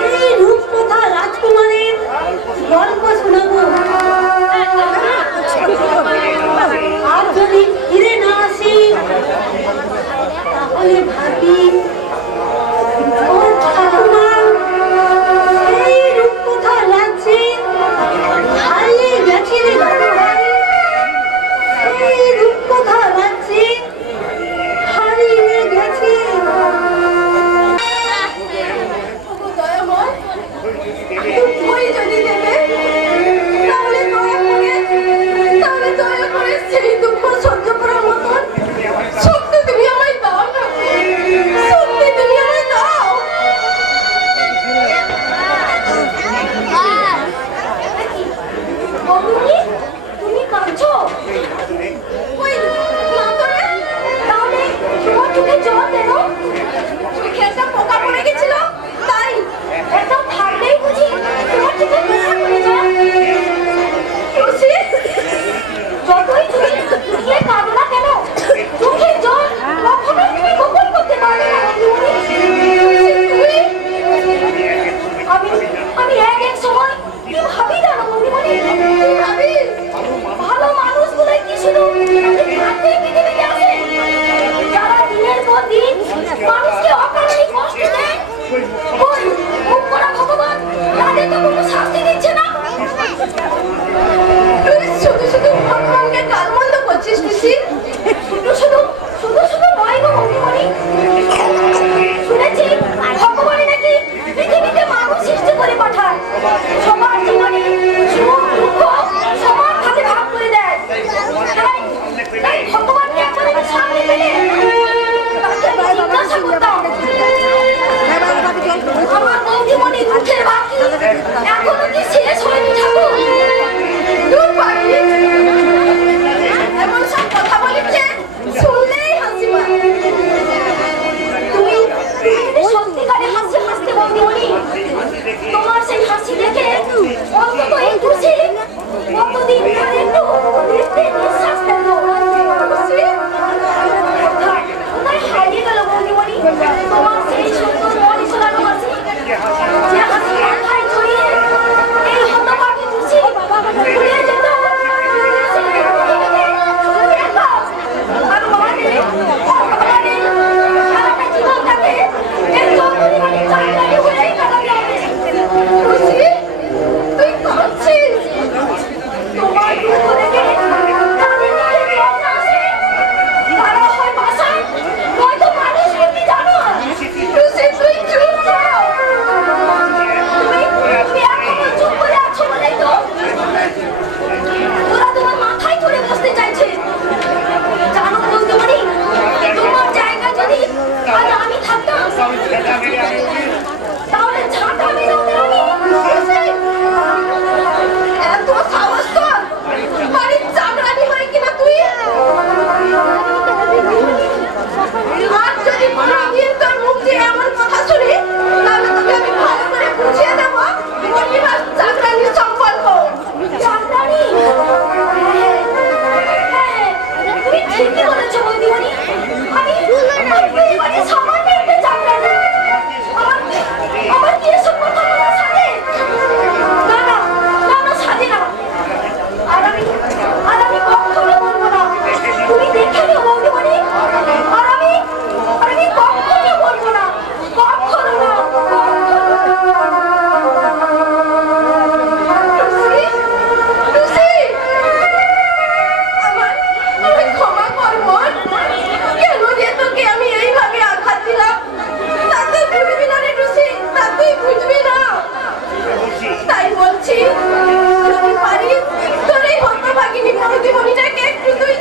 সেই রূপকথা রাজকুমারের গল্প শোনাবো। আর যদি ফিরে না আসি, তাহলে ভাবি ওর ঠাকুমা সেই রূপকথা রাজ্যে হারিয়ে গেছে রে দাদু ভাই। সেই রূপকথা রাজ্যে হারিয়ে গেছে। ওই যদি দেবে, তাহলে দয়া করে সেই দুঃখ সহ্য করার মতন শক্তি তুমি আমায় দাও না। শক্তি তুমি আমায় দাও। বৌদি, তুমি কাঁদছো? ওই না তো রে, তাহলে তোমার চোখে জল কেন? চোখে একটা পোকা পড়ে গেছিল, তাই। এটা থাকলেই বুঝি তোমার চোখে জল তুই শুধু শুধু ভগবানকে গালমন্দ করছিস টুসি। শুধু শুধু শুধু শুধু নয় গো মণিমণি, শুনেছি ভগবানই নাকি পৃথিবীতে মানুষ সৃষ্টি করে পাঠায়, সবার জীবনে সুখ দুঃখ সবার ভাগে ভাগ করে দেয়। তাই ভগবানকে একবার আমি সামনে পেলে তাকে আমি জিজ্ঞাসা করতাম, আমার মণিমণি দুঃখের বাকি এখনো কি শেষ হয়নি ঠাকুর? দূর পাখি, এমন সব কথা বলিছে শুনলেই হাসি পায়। তুমি সত্যিকারে হাসি হাসতে মণিমণি, তোমার সেই হাসি দেখে অন্তত একটু সে কতদিন ধরে একটু দেখতে নিঃশ্বাস পেল। কোথায় হারিয়ে গেল মণিমণি তোমার সেই সুন্দর মনে শোনানো হাসি, যে হাসি মাথায় জড়িয়ে এই হতভাগী টুসি ভুলে যেত আর মানে ভগবানের সারাটা জীবনটাকে এই চন্দ্রমণি চাকরি হয়েই কাটাতে হবে। টুসি, তুই কাঁদছিস? তোমার দুঃখ দেখে তাদের মুখে জল আসে, তারা হয় ভাষা নয়তো মানুষ এমনি জানো। টুসি, তুই চুপ কর। তুমি এখনো চুপ করে আছো বলেই তো ওরা তোমার মাথায় তুলে বসতে চাইছে। জানো মণিমণি, তোমার জায়গা যদি আজ আমি থাকতাম তাহলে ঝাঁটা মেরে ওদের আমি এত সাহস তোর? বাড়ির চাকরানি হয় কিনা তুই? আর যদি কোনোদিন তোর মুখ দিয়ে এমন কথা শুনি, তাহলে তোকে আমি ভালো করে বুঝিয়ে দেবো পরিবার চাকরানির সম্পর্ক। চাকরানি। হ্যাঁ, তুমি ঠিকই বলেছো মণিমণি, আমি পরিবারে সামান্য একটা চাকরানি। আমার কি এসব কথা বলা সাজে? না না না না, সাজে না। আর আমি কখনো বলবো না। তুমি দেখে নিও মণিমণি, আর আমি কখনো বলবো না, কখনো না, টুসি, টুসি, আমায় ক্ষমা কর মন। কেন যে তোকে আমি এইভাবে আঘাত দিলাম তা তুই বুঝবি না রে টুসি, তা তুই বুঝবি না। তাই বলছি, যদি পারিস তোর এই হতভাগিনী মণিমণিটাকে একটু তুই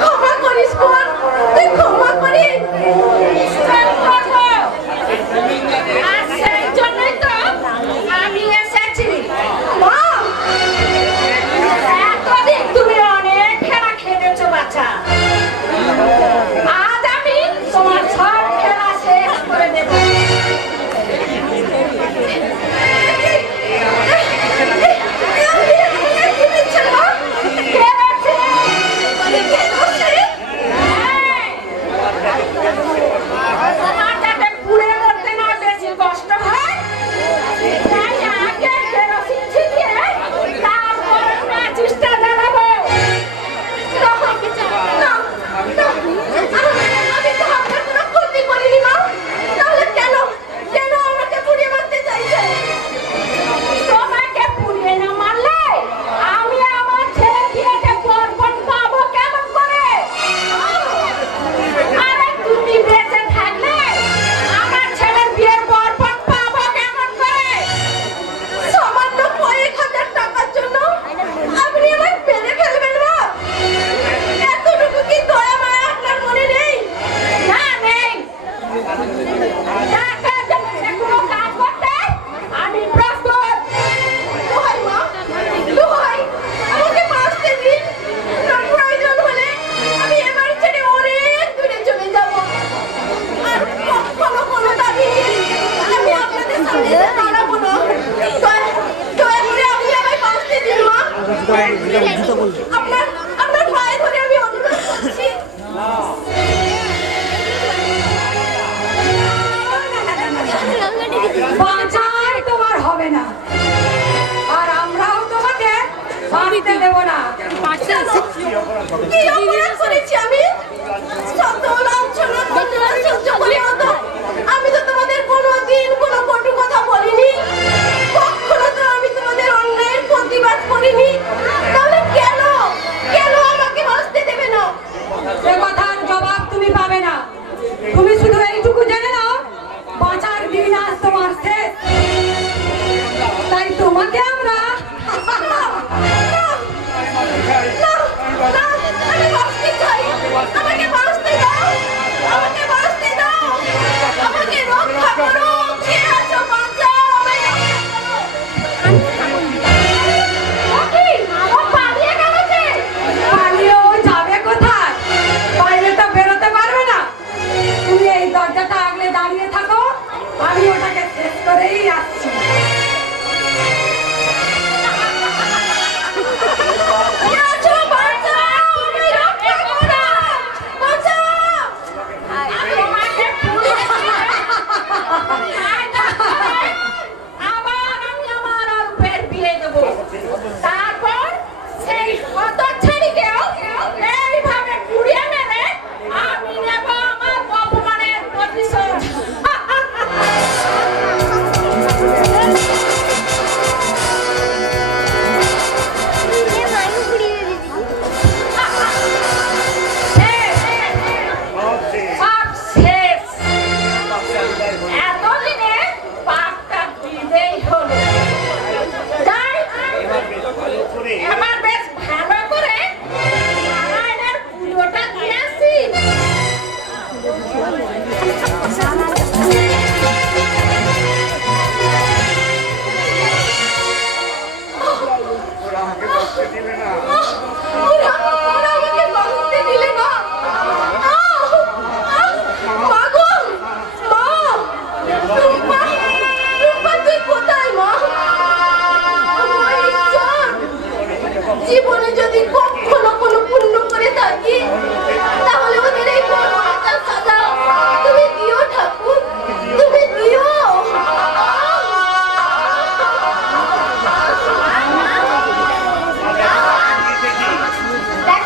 ক্ষমা করিস মন, তুই ক্ষমা করিস। আর সেই জন্যই তো আমি এসেছি। মা, এতদিন তুমি অনেক খেলা খেলেছো বাচ্চা, আজ আমি তোমার সব খেলা শেষ করে দেব। কি দিচ্ছে মা? খেলেছে। কে ধরছে? তোমার যাতে পুড়ে মরতে না বেশি কষ্ট হয়, তাই আগে কেরোসিন ছিটিয়ে তারপর ম্যাচিসটা জ্বালাবো। আমি তো আপনার কোনো ক্ষতি করিনি মা, তাহলে কেন কেন আমাকে পুড়িয়ে মারতে চাইছে? তোমাকে পুড়িয়ে না মারলে আমি আমার ছেলে বিয়েতে বরপণ পাবো কেমন করে? আরে তুমি বেঁচে থাকলে আমার ছেলের বিয়ের বরপণ পাবো কেমন করে? সামান্য কয়েক হাজার টাকার জন্য আপনি আমায় মেরে ফেলবেন মা? এতটুকু কি দয়া মায়া আপনার মনে নেই? না নেই। টাকা জমিয়ে কোনো কাজ করতে আমি প্রস্তুত। দোহাই মা, দোহাই, আমাকে বাঁচতে দিন। প্রয়োজন হলে আমি এবার ছেড়ে অনেক দূরে চলে যাব। আর কখনো কোনো দাবি নিয়ে আমি আপনাদের সামনে এসে দাঁড়াবো না। দয়া করে আপনি আমায় বাঁচতে দিন মা। আপনার পায়ে ধরে আমি অনুরোধ করছি। বাঁচার তোমার হবে না, আর আমরাও তোমাকে বাঁচতে দেব না। কি অপরাধ করেছি আমি? শত লাঞ্ছনা কতটা সহ্য করে হতো। আমি তো তোমাদের কোনোদিন কোনো কটু কথা বলিনি, কখনো তো আমি তোমাদের অন্যায়ের প্রতিবাদ করিনি। দিয়ে দেবো। তারপর সেই হতচ্ছাড়িকেও এইভাবে কুড়িয়ে মেরে আমি নেব আমার অপমানের প্রতিশোধ। সব শেষ। এতদিনে পাকটা বিদেয় হলো। যাই, এবার বেশ ভালো করে নারায়ণের পুজোটা দিয়ে আসি। ওরা আমাকে বাঁচতে দিলে না। মা গো, মা, রূপা, রূপা তুই কোথায় মা? আমার ঈশ্বর, জীবনে যদি কখনো কোনো পুণ্য করে থাকি তাহলে ওদের এই বড় একটা সাজা তুমি দিও ঠাকুর, তুমি দিও। দেখ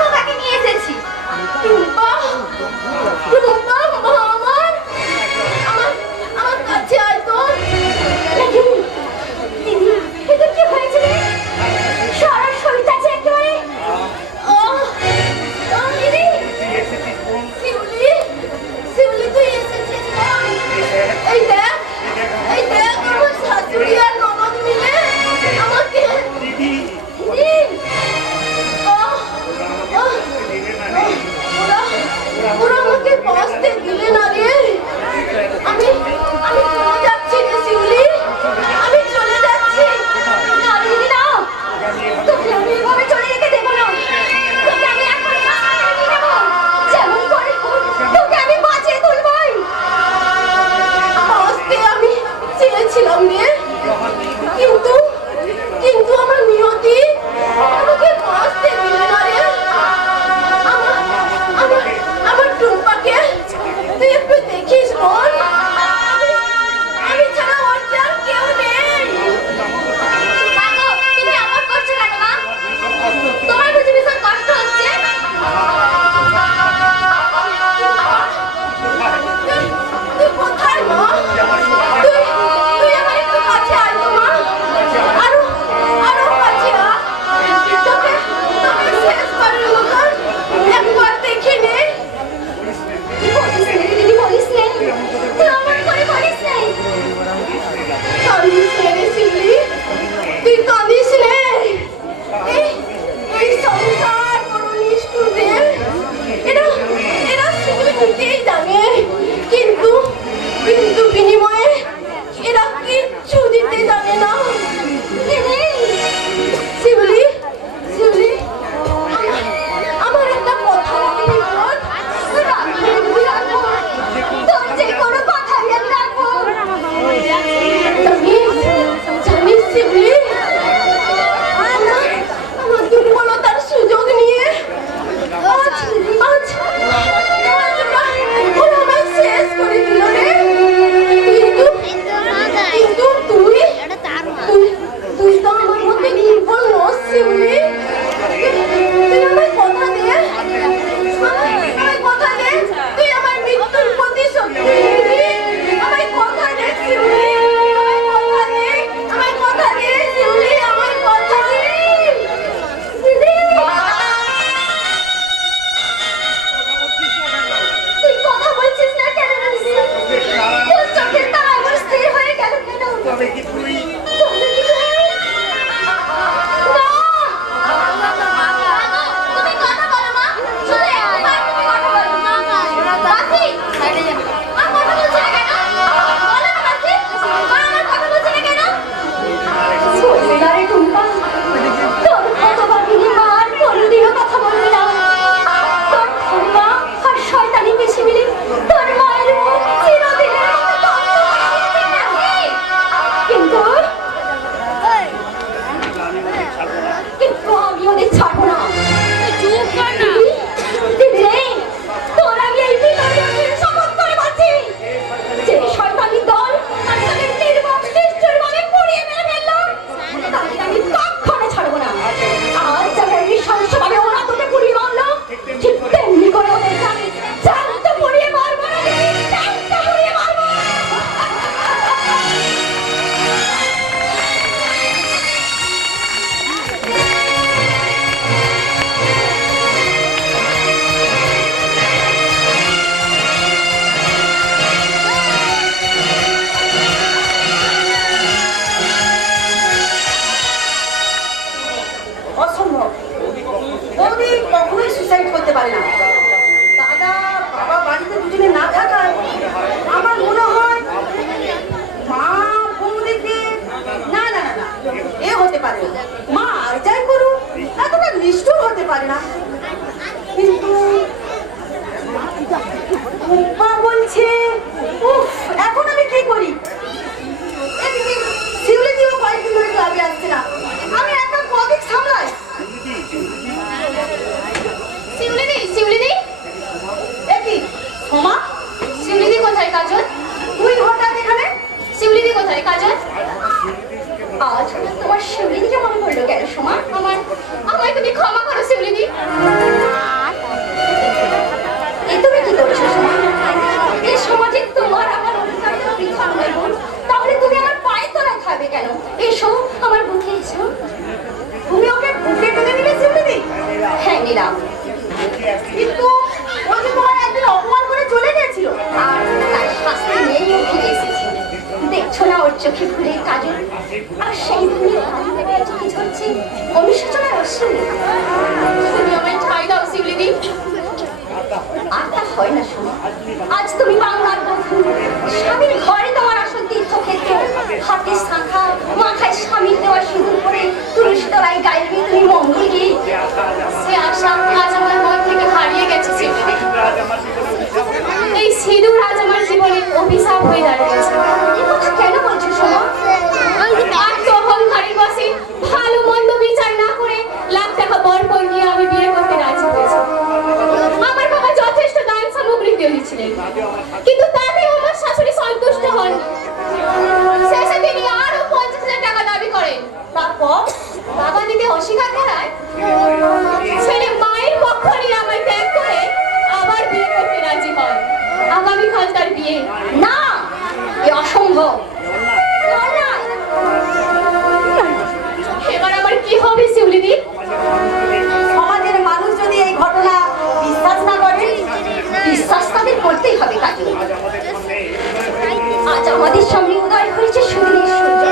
অসম্ভব। বৌদি কখনোই সুসাইড করতে পারে না। দাদা বাবা বাড়িতে দুজনে না থাকায় আমার মনে হয় মা বৌদিকে না না না না এ হতে পারে না। মা আর যাই করুক এতটা নিষ্ঠুর হতে পারে না। কিন্তু মা বলছে উফ এখন আমি কি করি? এদিকে শিউলি দিও কয়েকদিন ধরে ক্লাবে আসছে না, আমি একা কদিক সামলাই। শিউলিদি একই সোমা, শিউলিদি কোথায় কাজল? তুই হঠাৎ এখানে? শিউলিদি কোথায় কাজল? আজ তোমার শিউলিদিকে মনে পড়লো কেন সোমা? আমায় তুমি ক্ষমা করো শিউলিদি। তুমি কি করছো সোমা? এই সমাজে তোমার আমার অধিকার পৃথক নয় বোন, তাহলে তুমি আমার পায়ের তলায় খাবে কেন? এসো আমার বুকে এসো। তুমি ওকে বুকে টেনে নিলে শিউলিদি? হ্যাঁ নিলাম, কিন্তু ও যে তোমার একদিন অপমান করে চলে গেছিল। আর তার শাস্তি নিয়েই ফিরে এসেছি। দেখছো না ওর চোখে ফুলে কাজল, আর সেই ধরনের কাজলের চোখে ঝরছে অনুশোচনার অশ্রু। তুমি আমায় ঠাই দাও শিউলিদি। আর তা হয় না শোনো, আজ তুমি বাংলার বধূ, স্বামীর ঘরে তোমার আসল তীর্থক্ষেত্র। হাতে শাঁখা, মাথায় স্বামীর দেওয়া সিঁদুর পরে তুলসী তলায় গাইবে তুমি মঙ্গল গীত। সে আশা আজ আমার মন থেকে হারিয়ে গেছে শিউলিদি। এই সিঁদুর আজ আমার জীবনে অভিশাপ হয়ে দাঁড়িয়েছে। এ কথা কেন বলছো শোনো? আত্মঅহংকারের বশে ভালো মন্দ বিচার না করে লাখ টাকা বরপণ নিয়ে আমি বিয়ে করতে রাজি হয়েছি। আমার বাবা যথেষ্ট দান সামগ্রী দিয়েছিলেন, কিন্তু তাতে আমার শাশুড়ি সন্তুষ্ট হন। শেষে তিনি আরো 50,000 টাকা দাবি করেন। তারপর বাবা দিতে অস্বীকার করায় ছেলে মায়ের পক্ষ নিয়ে আমায় ত্যাগ করে আবার বিয়ে করতে রাজি হয়। আগামীকাল তার বিয়ে। না, এ অসম্ভব। নয়, নয়। এবার আমার কি হবে শিউলিদি? সমাজের মানুষ যদি এই ঘটনা বিশ্বাস না করে, বিশ্বাস তাদের করতেই হবে কাজে। আজ আমাদের সামনে উদয় হয়েছে সুদিনের সূর্য।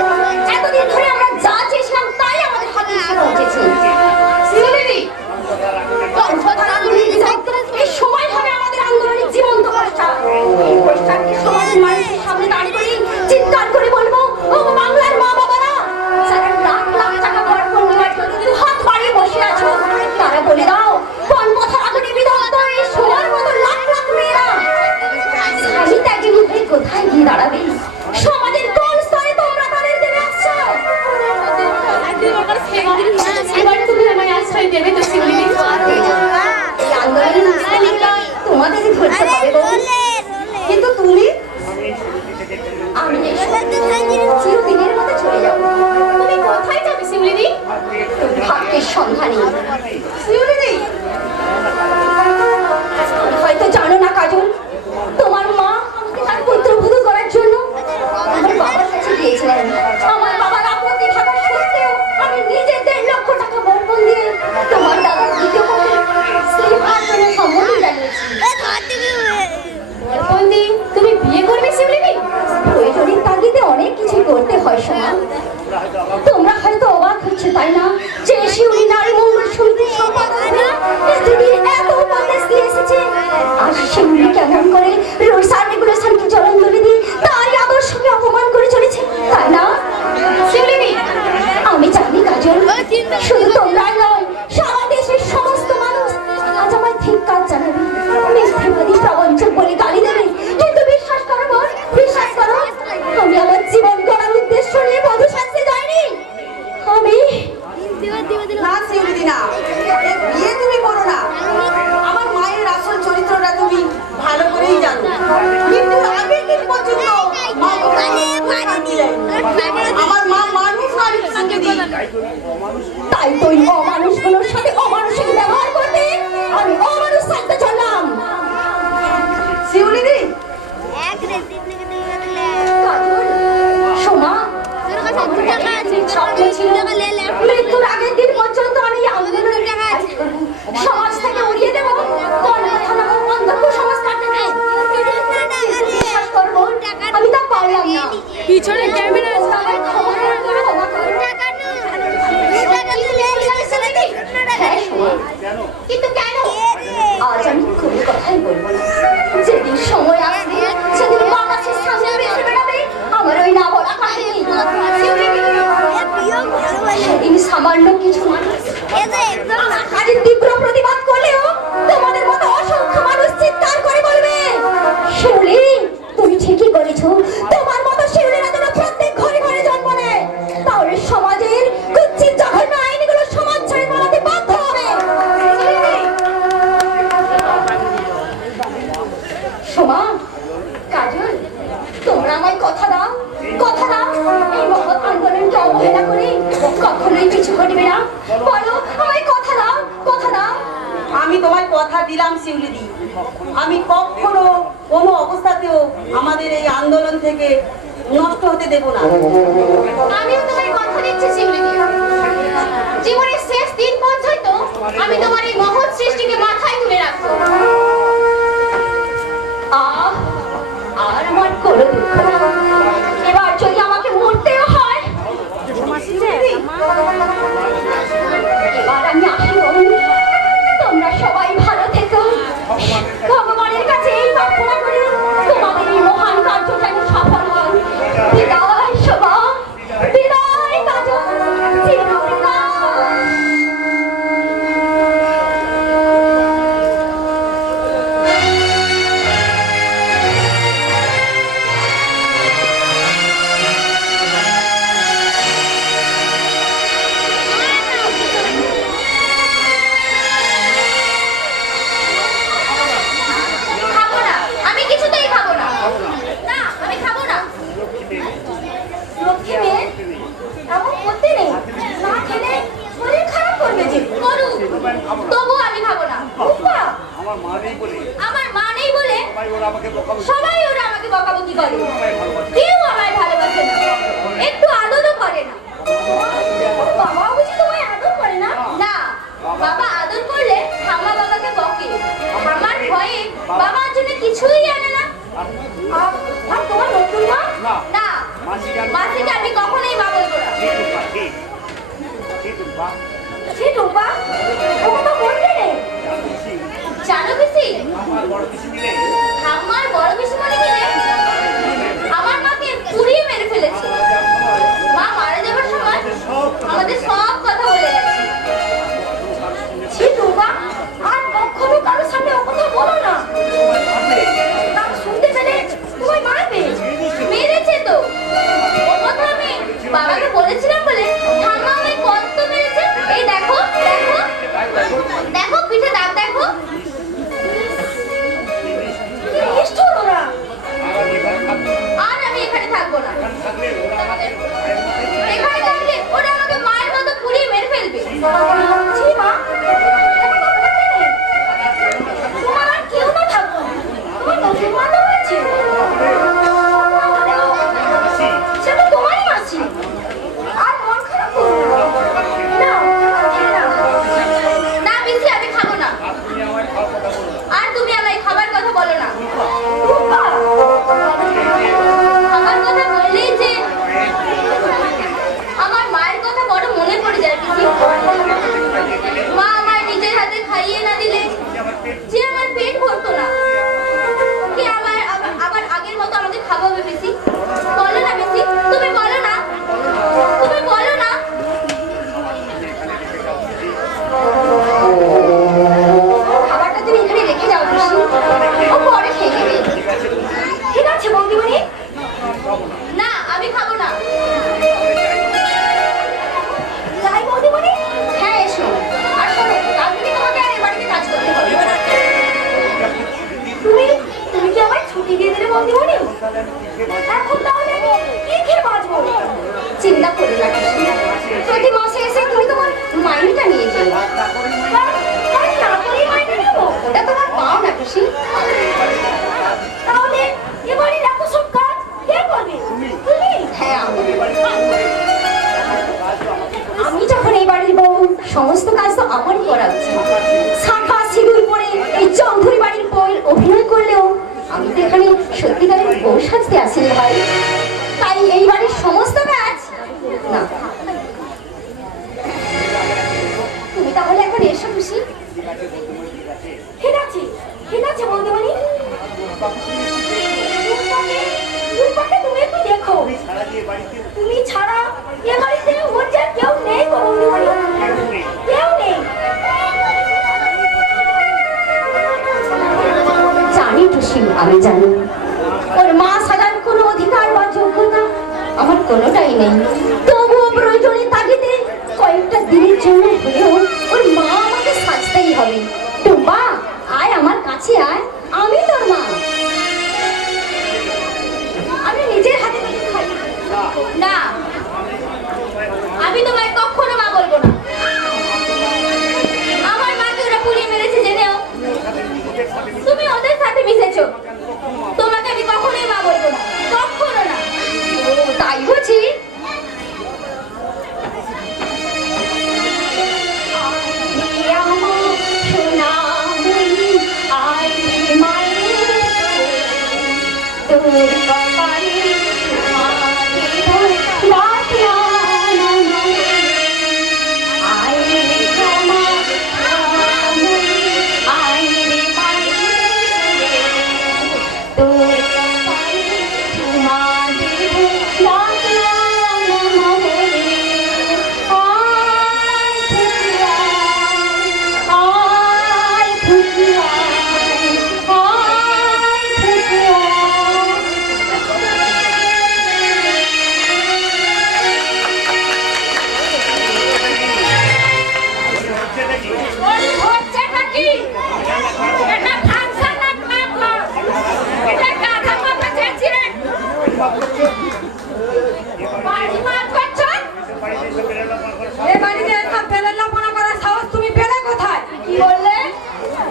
এতদিন ধরে আমরা যা চেয়েছিলাম তাই আমাদের হাতে এসে পৌঁছেছে। শিউলিদি, এই সময় হবে আমাদের আন্দোলনের জীবন্ত প্রস্তাব। এই প্রস্তাবকে সমাজের মানুষের সামনে দাঁড় করে চিৎকার করে বলবো, ও বাংলার মা বাবারা, যারা লাখ লাখ টাকা বরপণ নেওয়ার জন্য দুহাত বাড়িয়ে বসে আছো, তারা বলে দাও পণপথার আগুনে বিদগ্ধ এই সোনার মতো লাখ লাখ মেয়েরা স্বামী ত্যাগিনী হয়ে কোথায় গিয়ে দাঁড়াবে? সমাজের কোন স্তরে তোমরা তাদের দেবে আশ্রয়? এবার তুমি আমায় আশ্রয় দেবে তো শিউলিদি? এই আন্দোলনের মুসলিমরা তোমাদেরই ধরতে পারে গো। কিন্তু তুমি আমি চিরদিনের মতো চলে যাবো। তুমি কোথায় যাবে শিউলিদি? ভাগ্যের সন্ধানে। শিউলিদি হয়তো জানো না কাজল, তোমার মা আমাকে তার পুত্রবধূ করার জন্য আমার বাবার কাছে গিয়েছিলেন। আমার বাবার আপত্তি থাকা সত্ত্বেও আমি নিজে 1.5 লক্ষ টাকা বরপণ দিয়ে তোমার দাদার দ্বিতীয় পক্ষের স্ত্রী হওয়ার জন্য সম্মতি জানিয়েছি। বরপন্দি, তুমি বিয়ে করবে শিউলিদি? প্রয়োজনের তাগিদে অনেক কিছুই করতে হয় সোনা। তোমরা হয়তো অবাক হচ্ছে তাই না, যে শিউলি নারী মঙ্গল সমিতির সম্পাদক হয়ে এতদিন এত উপদেশ দিয়ে এসেছে, আর শিউলি কেমন করে রুলস আর রেগুলেশনকে জলাঞ্জলি দিয়ে তারই আদর্শকে অপমান করে চলেছে তাই না? শিউলিদি, আমি জানি কাজল, শুধু তোমরাই নয়, সারা দেশের সমস্ত মানুষ আজ আমার ধিক্কার জানাবে, মিথ্যেবাদী প্রবঞ্চক বলে গালি দেবে। কিন্তু বিশ্বাস করো বোন, বিশ্বাস করো, আমি আমার জীবন গড়ার উদ্দেশ্য নিয়ে বধূ সাজতে যাইনি। আমি না শিউলিদি না, এ বিয়ে তুমি করো না। আমার মায়ের আসল চরিত্রটা তুমি ভালো করেই জানো। কিন্তু আগের দিন পর্যন্ত মা তোমাকে শান্তি দেয়নি। আমার মা মানুষ নয় শিউলিদি। তাই তো এই অমানুষগুলোর সাথে অমানুষিক ব্যবহার করতে আমি অমানুষ থাকতে চললাম। শিউলিদি কাজল, সোমা, স্বপ্ন ছিল মৃত্যুর আগের দিন পর্যন্ত আমি এই আন্দোলনের সমাজ থেকে উড়িয়ে দেবো, কর্মথা নামক অন্ধ কুসংস্কারটাকে। বিশ্বাস করবো, আমি তা পারলাম না। পিছনে ক্যামেরা আমায় ক্ষমা করো, ক্ষমা করো। সোমা, কিন্তু কেন? আজ আমি কোনো কথাই বলবো না। যেদিন সময় আসবে সেদিন মা গাছের সামনে বেশি বেড়াবে আমার ওই না বলা কাহিনী। সেদিন সামান্য কিছু মানুষ আমার কাজের তীব্র প্রতিবাদ করলেও তোমাদের মতো অসংখ্য মানুষ চিৎকার করে বলবে, শিউলি তুমি ঠিকই করেছো, তোমার মতো শিউলিরা যেন প্রত্যেক ঘরে ঘরে জন্ম নেয়। তাহলে সমাজের কুচ্ছিত জঘন্য আইনগুলো সমাজ ছেড়ে পালাতে বাধ্য হবে। সোমা, কাজল, তোমরা আমায় কথা দাও, কথা দাও, এই মহৎ আন্দোলনকে অবহেলা করে কখনোই পিছু হটবে না। বলো আমায় কথা দাও, কথা দাও। আমি তোমায় কথা দিলাম শিউলিদি, আমি কখনো কোনো অবস্থাতেও আমাদের এই আন্দোলন থেকে নষ্ট হতে দেব না। আমিও তোমায় কথা দিচ্ছি শিউলিদি, জীবনের শেষ দিন পর্যন্ত আমি তোমার এই মহৎ সৃষ্টিকে মাথায় তুলে রাখবো। আহ, আর আমার কোনো দুঃখ নেই। এবার যদি আমাকে মরতেও হয়, এবার আমি আসি বন্ধু। তোমরা সবাই ভালো থেকো। ভগবানের কাছে এই প্রার্থনা করি তোমাদের এই মহান কার্য যেন সফল হয়। বিদায় শোভা, বিদায় কাজল, চিরবিদায়। খাবো না, আমি কিছুতেই খাবো না। না, আমি খাবো না। লক্ষ্মী মেয়ে, এমন করতে নেই। না খেলে শরীর খারাপ করবে যে। করুক, তবুও আমি খাবো না। উপ্পা, আমার মা নেই বলে আমার মা নেই বলে সবাই ওরা আমাকে বকাবকি সবাই ওরা আমাকে বকাবকি করে। কেউ আমায় ভালোবাসে না, একটু আদরও করে না। বাবা বুঝি তোমায় আদর করে না? না, বাবা আদর করলে ঠাম্মা বাবাকে বকে। ঠাম্মার ভয়ে বাবার জন্য কিছুই আনে না। আর তোমার নতুন মা? না, মাসিকে আমি কখনোই মা বলবো না। সে টুম্পা, ও তো বলতে নেই। জানো পিসি, আমার বড় কিছু মিলে ঠাম্মার বড় পিসিমণি মিলে আমার মাকে পুড়িয়ে মেরে ফেলেছে। মা মারা যাবার সময় আমাদের সব কথা বলে গেছে। সে টুম্পা, আর কখনো কারোর সামনে ও কথা বলো না। তার শুনতে পেলে তোমায় মারবে। মেরেছে তো, ও কথা আমি বাবাকে বলেছিলাম বলে ঠাম্মা আমায় কত মেরেছে। এই দেখো, দেখো, দেখো পিঠে দাগ দেখো। কি নিষ্ঠুর ওরা। আর আমি এখানে থাকবো না। এখানে থাকলে ওরা আমাকে মায়ের মতো পুড়িয়ে মেরে ফেলবে। ছি মা, এমন কথা বলতে নেই। তোমার আর কেউ না থাকো, তোমার নতুন মা তো হয়েছে। সে তো তোমারই মাসি। আর মন খারাপ করো না। খেয়ে নাও। না পিসি, আমি খাবো না। আর তুমি আমায় খাবার কথা বলো না। টুম্পা, খাবার কথা বললেই যে আমার মায়ের কথা বড় মনে পড়ে যায় পিসি। মা আমায় নিজের হাতে খাইয়ে না দিলে যে আমার পেট ভরতো না। কে আবার আগের মতো আমাকে খাওয়াবে পিসি? বলো না পিসি, তুমি বলো না, তুমি বলো না। খাবারটা তুমি এখানে রেখে যাও খুশি, ও পরে খেয়ে নেবে। ঠিক আছে বৌদিমণি। না, আমি খাবো না। যাই বৌদিমণি। হ্যাঁ এসো। আর শোনো, কাল থেকে তোমাকে আর এ বাড়িতে কাজ করতে হবে। তুমি কি আমায় ছুটি দিয়ে দিলে বৌদিমণি? এখন তাহলে আমি কি খেয়ে বাঁচবো? চিন্তা করো না খুশি, প্রতি মাসে এসে তুমি তোমার মাইনেটা নিয়ে যাও। আমি না করেই মাইনে নেবো? ওটা তোমার পাও না খুশি। তাহলে এবারে দেখো সব কাজ কে করবে? তুমি? হ্যাঁ আমি। আমি যখন এই বাড়ির বউ, সমস্ত কাজ তো আমারই করা উচিত। শাখা সিঁদুর পরে এই চৌধুরী বাড়ির বউয়ের অভিনয় করলেও আমি তো এখানে সত্যিকারের বউ সাজতে আসিনি ভাই। তাই এই বাড়ির সমস্ত কাজ না। তুমি তাহলে এখন এসো খুশি। ঠিক আছে, ঠিক আছে বন্ধুমণি। রূপাকে তুমি একটু দেখো। তুমি ছাড়া এ বাড়িতে ওর যে কেউ নেই গো বন্ধুমণি, কেউ নেই। জানি টুসি, আমি জানি ওর মা সাজার কোনো অধিকার বা যোগ্যতা আমার কোনোটাই নেই। তবুও প্রয়োজনে তাগিদে কয়েকটা দিনের জন্য হলেও ওর মা আমাকে সাজতেই হবে। টুম্পা, আয় আমার কাছে আয়, আমি তোর মা। আমি নিজের হাতে তোকে খাই না, আমি তোমায় কখনো মা বলবো না। আমার মাকে ওরা পুড়িয়ে মেরেছে জেনেও তুমি ওদের সাথে মিশেছো। তোমাকে আমি কখনোই মা বলবো না, কখনো না। ও তাই বুঝি? তোর কপালে হচ্ছেটা কি? এটা ফাংশন না ক্লাব? এটা গাধা মাথা চেয়েছিলেন বাড়ি মার করছেন। এ বাড়িতে এসব বেলেল্লাপনা করার সাহস তুমি পেলে কোথায়? কি বললে?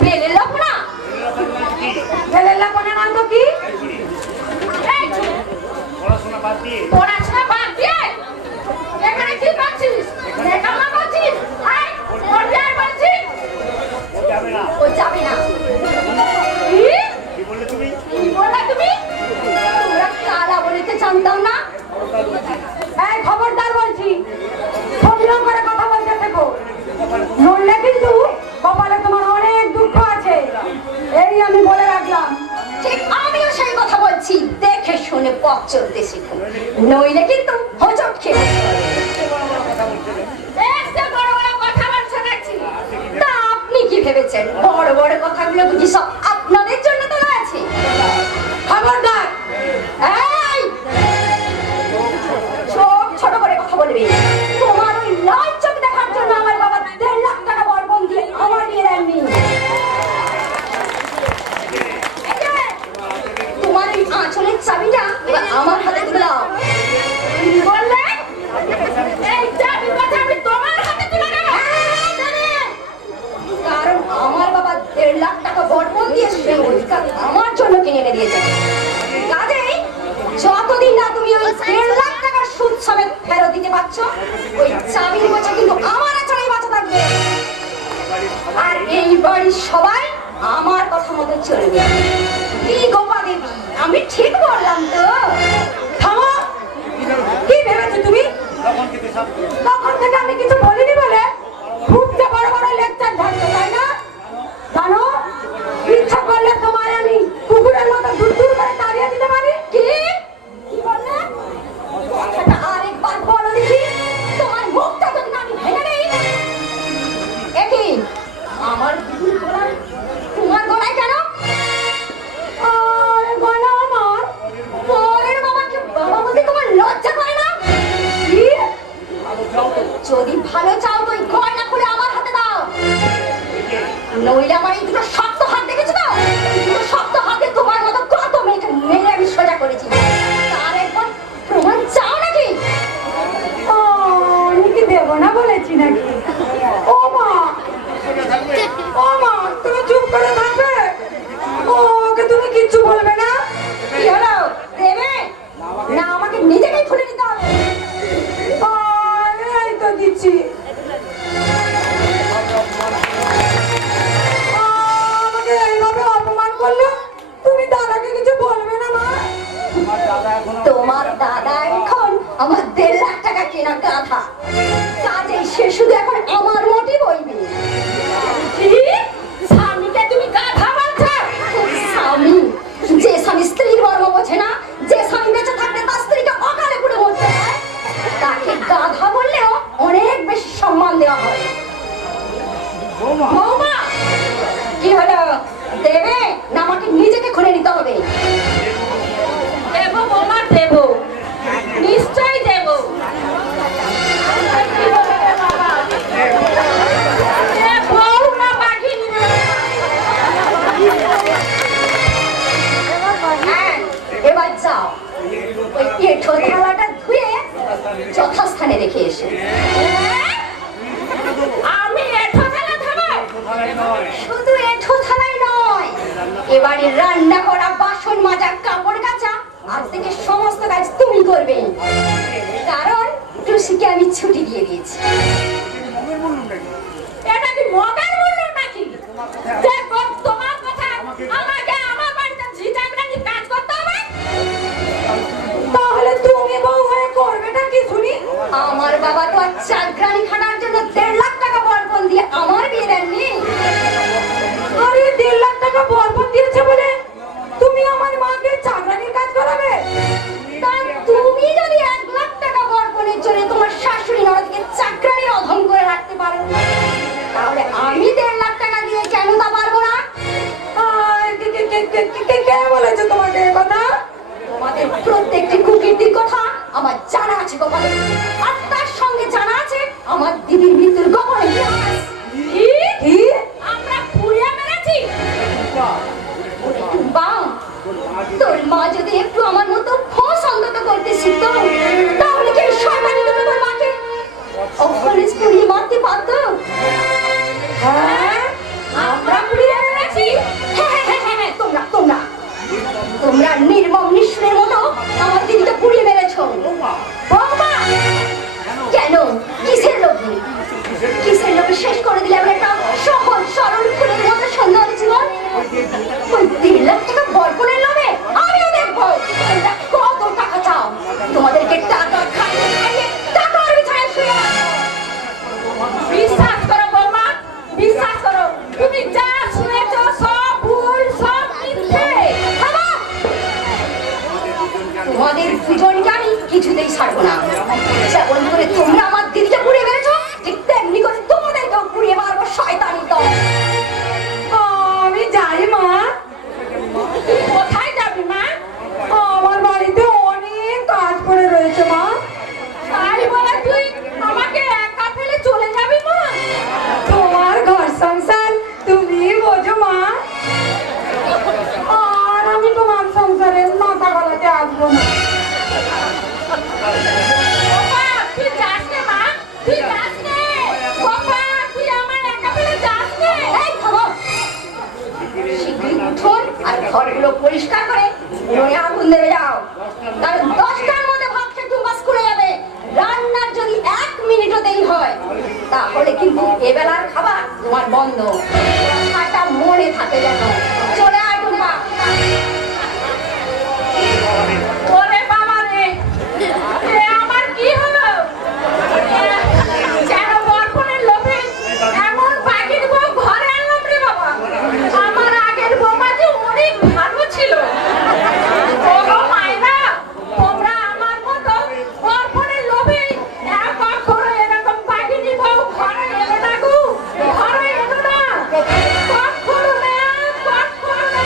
পেলে লোকনা? বেলেল্লাপনা না তো কি? এই, পড়াশোনা বাদ দিয়ে এখানে কি করছিস? লেখাপড়া করছিস? আয়, পড়তে আয় বলছি। ও যাবে না। কি বললে তুমি? তোমরা কালা বলিতে জানতাম না? এই খবরদার বলছি, সংযম করে কথা বলতে থেকো, নইলে কিন্তু কপালে তোমার অনেক দুঃখ আছে, এই আমি বলে রাখলাম। ঠিক আমিও সেই কথা বলছি, দেখে শুনে পথ চলতে শিখো, নইলে কিন্তু হোঁচট খেয়ে এসে বড় বড় কথা বলছো দেখছি। তা আপনি কি ভেবেছেন বড় বড় কথাগুলো বুঝি সব আপনাদের জন্য তোলা আছে? খবরদার, এই চোখ ছোট করে কথা বলবে। তোমার ওই লাল চোখ দেখার জন্য আমার বাবা 1.5 লাখ টাকা বরকম দিয়ে আমার বিয়ে দেননি। এই যে, তোমার ওই আঁচলের চাবিটা এবার আমার হাতে তুলে দাও। কি বললে? এই চাবি কথা আমি তোমার হাতে তুলে দেব। কারণ আমার বাবা 1.5 লাখ টাকা বরকম দিয়ে সেই অধিকার আমার জন্য কিনে এনে দিয়েছে। কাজেই যতদিন না তুমি ওই 1.5 লাখ টাকার সুদ সমেত ফেরত দিতে পারছো, ওই চাবির বছর কিন্তু আমার আচরণে বাঁচা থাকবে। আর এই বাড়ির সবাই আমার কথা মতো চলবে। কি গোপা দেবী, আমি ঠিক বললাম তো? থামো, কি ভেবেছো তুমি? তখন থেকে আমি কিছু বলিনি বলে খুব যে বড় বড় লেকচার ঝাড়ছো, তাই না? জানো, ইচ্ছা করলে তোমার আমি কুকুরের মতো দূর দূর করে তাড়িয়ে দিতে পারি। কি কি বললে? কথাটা আরেকবার বলো দেখি, তোমার মুখটা যদি না আমি ভেঙে দেই। একই আমার দিদির গলায়, তোমার গলায় কেন? আর গলা আমার, পরের বাবাকে বাবা বলতে তোমার লজ্জা করে না? কি? যদি ভালো চাও তো এই গয়না খুলে আমার হাতে দাও, নইলে আমার এই দুটো শক্ত হাত দেখেছো তো? এই দুটো শক্ত হাতে তোমার মতো কত মেয়েকে মেরে আমি সোজা করেছি। তার একবার প্রমাণ চাও নাকি? ও, আমি কি দেবো না বলেছি নাকি? ও মা, ও মা, তুমি চুপ করে থাকবে? ওকে তুমি কিচ্ছু বলবে না? কি হলো, দেবে না আমাকে নিজেকেই খুলে নিতে হবে? এই তো দিচ্ছি। বৌমা কি হলো, দেবে না আমাকে নিজেকে খুলে নিতে হবে? দেবো বৌমা, দেবো, নিশ্চয়ই দেবো। বৌমা বাঘিনী। হ্যাঁ, এবার যাও ওই এঁঠো থালাটা ধুয়ে যথাস্থানে রেখে এসো। আমি এঠো খেলা খাবো? শুধু এঁঠো থালাই নয়, এবারে রান্না করা, বাসন মাজা, কাপড় কাচা, আজ থেকে সমস্ত কাজ তুমি করবে, কারণ টুসিকে আমি ছুটি দিয়ে দিয়েছি। এটা কি মগের বললো নাকি? দেখো তোমার কথা, আমাকে আমার বাড়িতে জি চাকরানি কাজ করতে হবে। তাহলে তুমি বউ হয়ে করবেটা কি শুনি? আমার বাবা তো আর চাকরানি খাটার জন্য 1.5 লাখ টাকা বরপণ দিয়ে আমার বিয়ে দেননি। আরে 1.5 লাখ টাকা বরপণ দিয়েছে বলে তুমি আমার মাকে চাকরানির কাজ করাবে? তা তুমি যদি 1 লাখ টাকা বরপণের জন্য তোমার শাশুড়ি ননদকে চাকরানির অধম করে রাখতে পারো, তাহলে আমি 1.5 লাখ টাকা দিয়ে কেন তা পারবো না? কে বলেছে তোমাকে এই কথা? তোমাদের প্রত্যেকটি কুকীর্তির কথা আমার জানা আছে গোপাল, আর তার সঙ্গে জানা আছে আমার দিদির মৃত্যুর গোপন ইতিহাস। কি? আমরা পুড়িয়ে মেরেছি। বাহ, তোর মা যদি একটু আমার মতো খোঁজ অন্তত করতে শিখতো, তাহলে কি শয়তানি তো তোমার মাকে ওখানে পুড়িয়ে মারতে পারতো? হ্যাঁ, আমরা পুড়িয়ে মেরেছি? হ্যাঁ, তোমরা নির্মম নিষ্ঠুরের মতো আমার দিদিকে পুড়িয়ে মেরেছো। বৌমা, কেন? কিসের লোভে? কিসের লোভে শেষ করে দিলে আমি একটা সহজ সরল ফুলের মতো সুন্দর জীবন? ওই 1.5 লাখ টাকা বরপণের লোভে আমিও দেখবো তোমরা কত টাকা চাও। তোমাদেরকে টাকা খাইয়ে খাইয়ে টাকার বিছানায় শুয়ে রাখবো। বিশ্বাস করো বৌমা, বিশ্বাস করো, তুমি যা শুনেছো সব ভুল, সব মিথ্যে। থামো! তোমাদের দুজনকে আমি কিছুতেই ছাড়বো না। যেমন করে তোমরা আমার দিদিকে পুড়িয়ে মেরেছো, ঠিক তেমনি করে তোমাদেরকেও পুড়িয়ে মারবো, শয়তানি দল। আমি যাই মা। তুই কোথায় যাবি মা? আমার বাড়িতে অনেক কাজ পড়ে রয়েছে মা। তাই বলে তুই আমাকে একা ফেলে চলে যাবি মা? তোমার ঘর সংসার তুমি বোঝো মা, আর আমি তোমার সংসারে মাথা গলাতে আসবো না। বাবা, তুই যাস নে মা, তুই যাস নে। বাবা, তুই আমার একা ফেলে যাস নে। এই থামো! শীঘ্রই উঠুন আর ঘরগুলো পরিষ্কার করে উনুনে আগুন দেবে যাও, কারণ 10টার মধ্যে ভাত খেয়ে টুম্বা স্কুলে যাবে। রান্নার যদি 1 মিনিটও দেরি হয়, তাহলে কিন্তু এবেলার খাবার তোমার বন্ধ। কথাটা মনে থাকে যেন। চলে আয় টুম্বা। ওরে বাবা রে, এ আমার কি হলো? যেন বরপণের লোভে এমন বাঘির বউ ঘরে আনলাম রে বাবা। আমার আগের বৌমা যে অনেক ভালো ছিল। ওগো মায়েরা, তোমরা আমার মতো বরপণের লোভে কখনো এরকম বাঘিনী বউ ঘরে এলো না গো, ঘরে এলো না, কখনো না, কখনো না।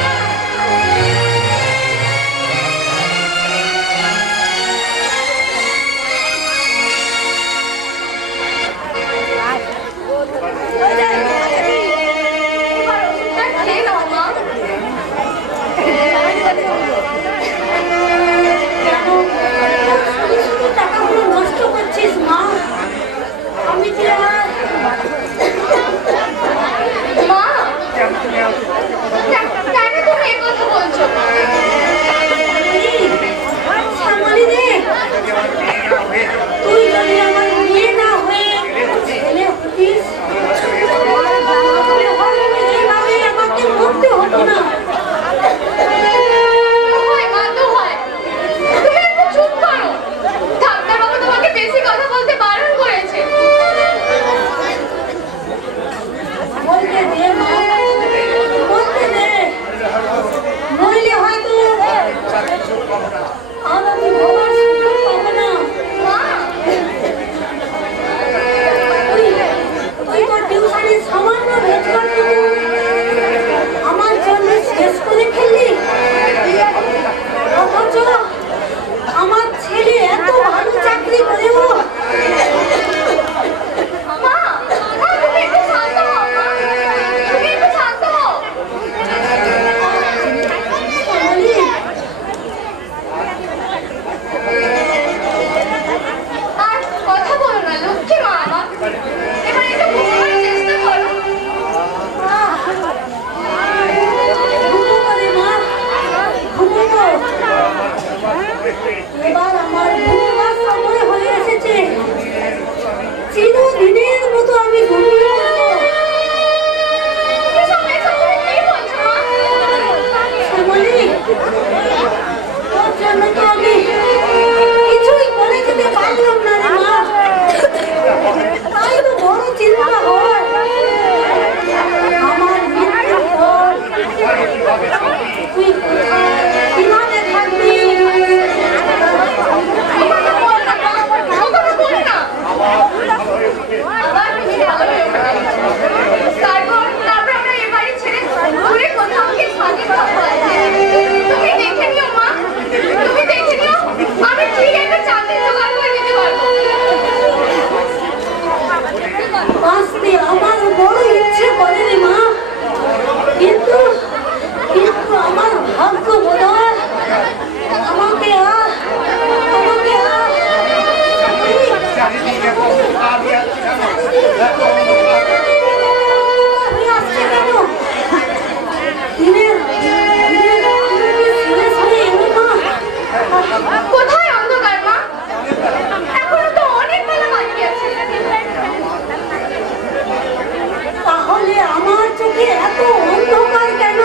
চোখে এত অন্ধকার কেন?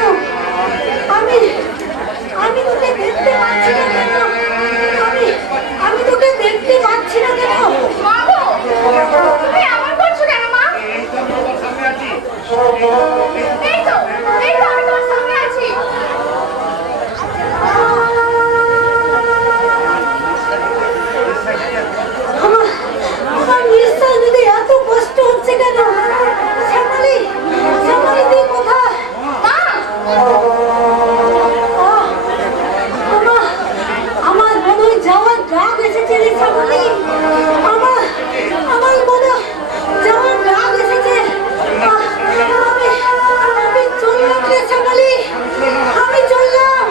আমি আমি তোকে দেখতে পাচ্ছি না কেন? আমি তোকে দেখতে পাচ্ছি না কেন? মা গো, তুমি এমন করছো কেন মা? এই তো আমি তোমার সামনে আছি। আমার নিঃশ্বাস নিতে এত কষ্ট হচ্ছে কেন? শ্যামলী, শ্যামলী তুই কোথায়? মা, আমার মনে হয় যাওয়ার রাগ এসেছে রে শ্যামলী। আমার মনে হয় যাওয়ার রাগ এসেছে। আমি চললাম রে শ্যামলী, আমি চললাম।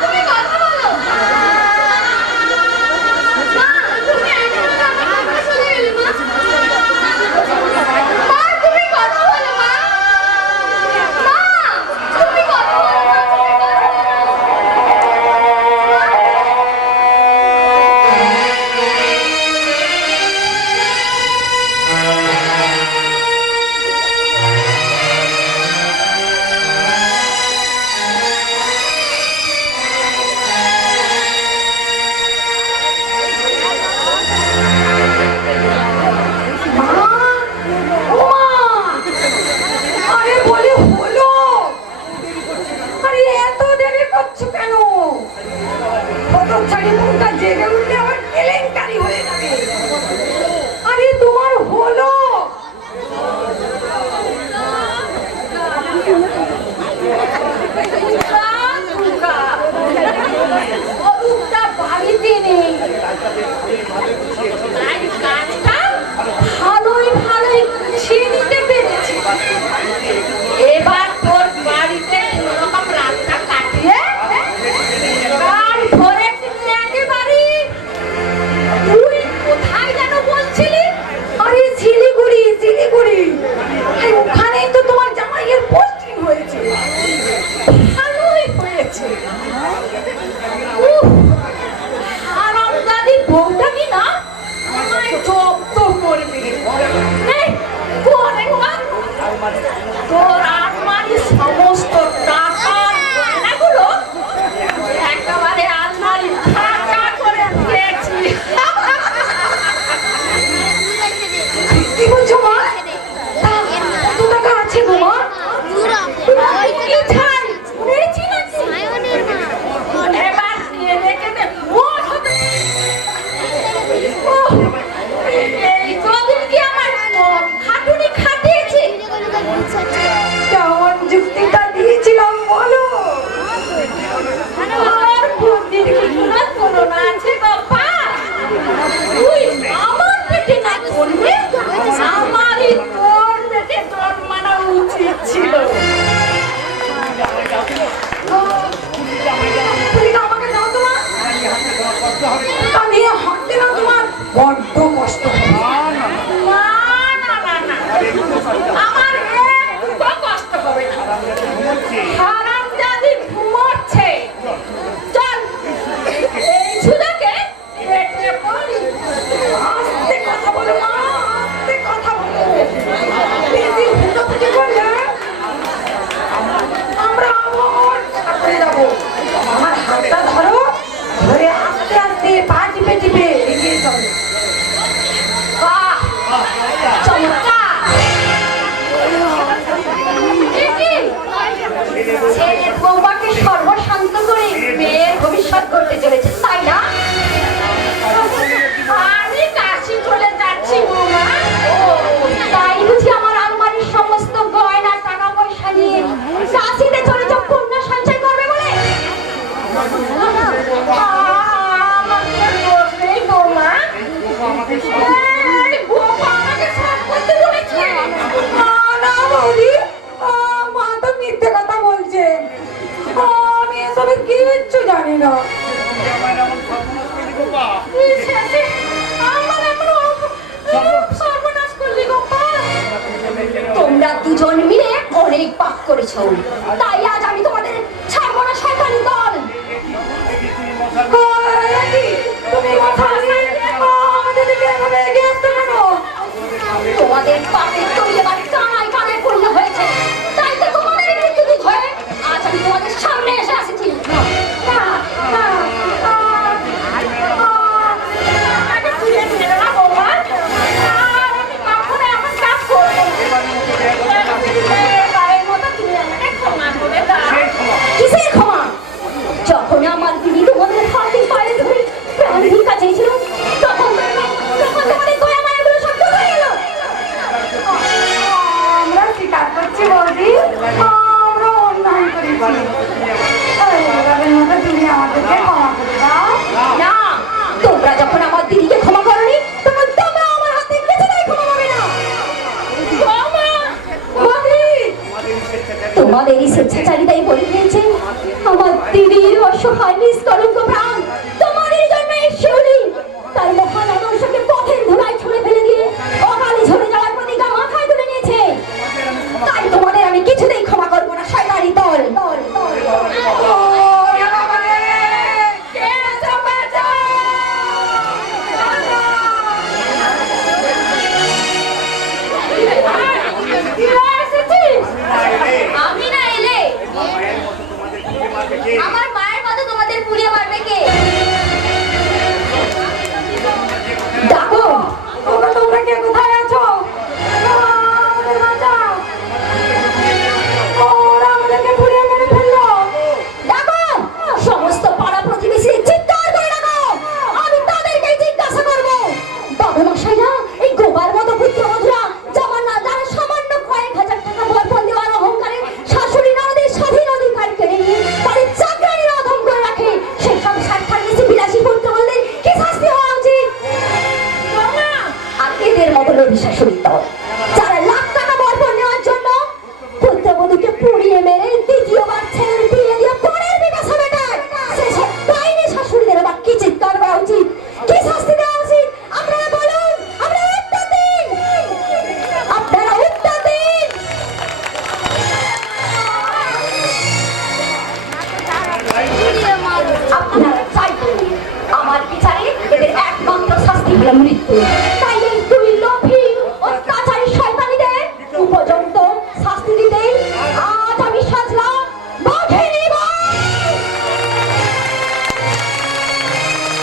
তুমি কথা বলো। মা, তুমি এখনো আমার কাছে চলে এলে মা। মা, তুমি কথা বলো মা। মা, তুমি কথা বলো মা, তুমি কথা বলো। আরে বলে হলো, আরে এত দেরি করছো কেন? কত ছাড়ি মুখটা জেগে উঠলে আমার কেলেঙ্কারি হয়ে যাবে। আরে তোমার হলো অরূপটা বাড়িতে নেই। আর কাজটা ভালোই গুছিয়ে নিতে পেরেছি। এবার তোর বাড়িতে কোনোরকম রাতটা কাটিয়ে কাল ভোরে একেবারে তুই কোথায় যেন বলছিলি? আরে শিলিগুড়ি। আরে ওখানেই তো তোমার জামাইয়ের পোস্টিং হয়েছে। ভালোই হয়েছে। আরামদাদি বউটা কি না আমায় জব্দ করবে। এই, তোর আলমারির সমস্ত টাকার গয়নাগুলো একেবারে আলমারি ফাঁকা করে দিয়েছি। কি বলছো মা? কত টাকা আছে গো মা? কি ছাই, শুনেছি নাকি? এবার নিয়ে রেখে দে, মোট হতে। ওহ, এই কদিন কি আমার খাটুনি খাটিয়েছে? কেমন যুক্তিটা দিয়েছিলাম বলো? আর বুদ্ধির কি তুলনা আছে বাবা? তুই আমার পেটে না করলে আমারই তোর পেটে জন্মানো উচিত ছিল। তুমি আমাকে দাও তো মা। আমি হাঁটতে না তোমার বড্ড কষ্ট হয়। না, আমার একটু কষ্ট হবে না। হারামজাদি ঘুমোচ্ছে। চল, এই সুযোগে পেটে পড়ি। আস্তে কথা বলো মা, আস্তে কথা বলো। বেশি হুটোপুটি করলে আমরা আবার ছাড়তে যাবো। আমার হাতটা ধরো, ধরে আস্তে আস্তে পা টিপে টিপে এগিয়ে চলো। বাহ, চমৎকার। ছেলের বৌমাকে সর্বশান্ত করে মেয়ের ভবিষ্যৎ করতে চলেছে, তাই না? আমি কাশি চলে যাচ্ছি বৌমা। তাই বুঝি আমার আলমারির সমস্ত গয়না টাকা পয়সা নিয়ে কাশিতে চলেছ কন্যা সঞ্চয় করবে বলে? আমার তো দোষ নেই বৌমা। এই বৌমা আমাকে সব করতে বলেছে। না বৌদি, মা তো মিথ্যে কথা বলছে। আমি এসবের কিচ্ছু জানি না। তোমরা দুজন মিলে অনেক পাপ করেছো, তাই আজ আমি তোমাদের ছাড়বো না শয়তানি দল। হবে কে?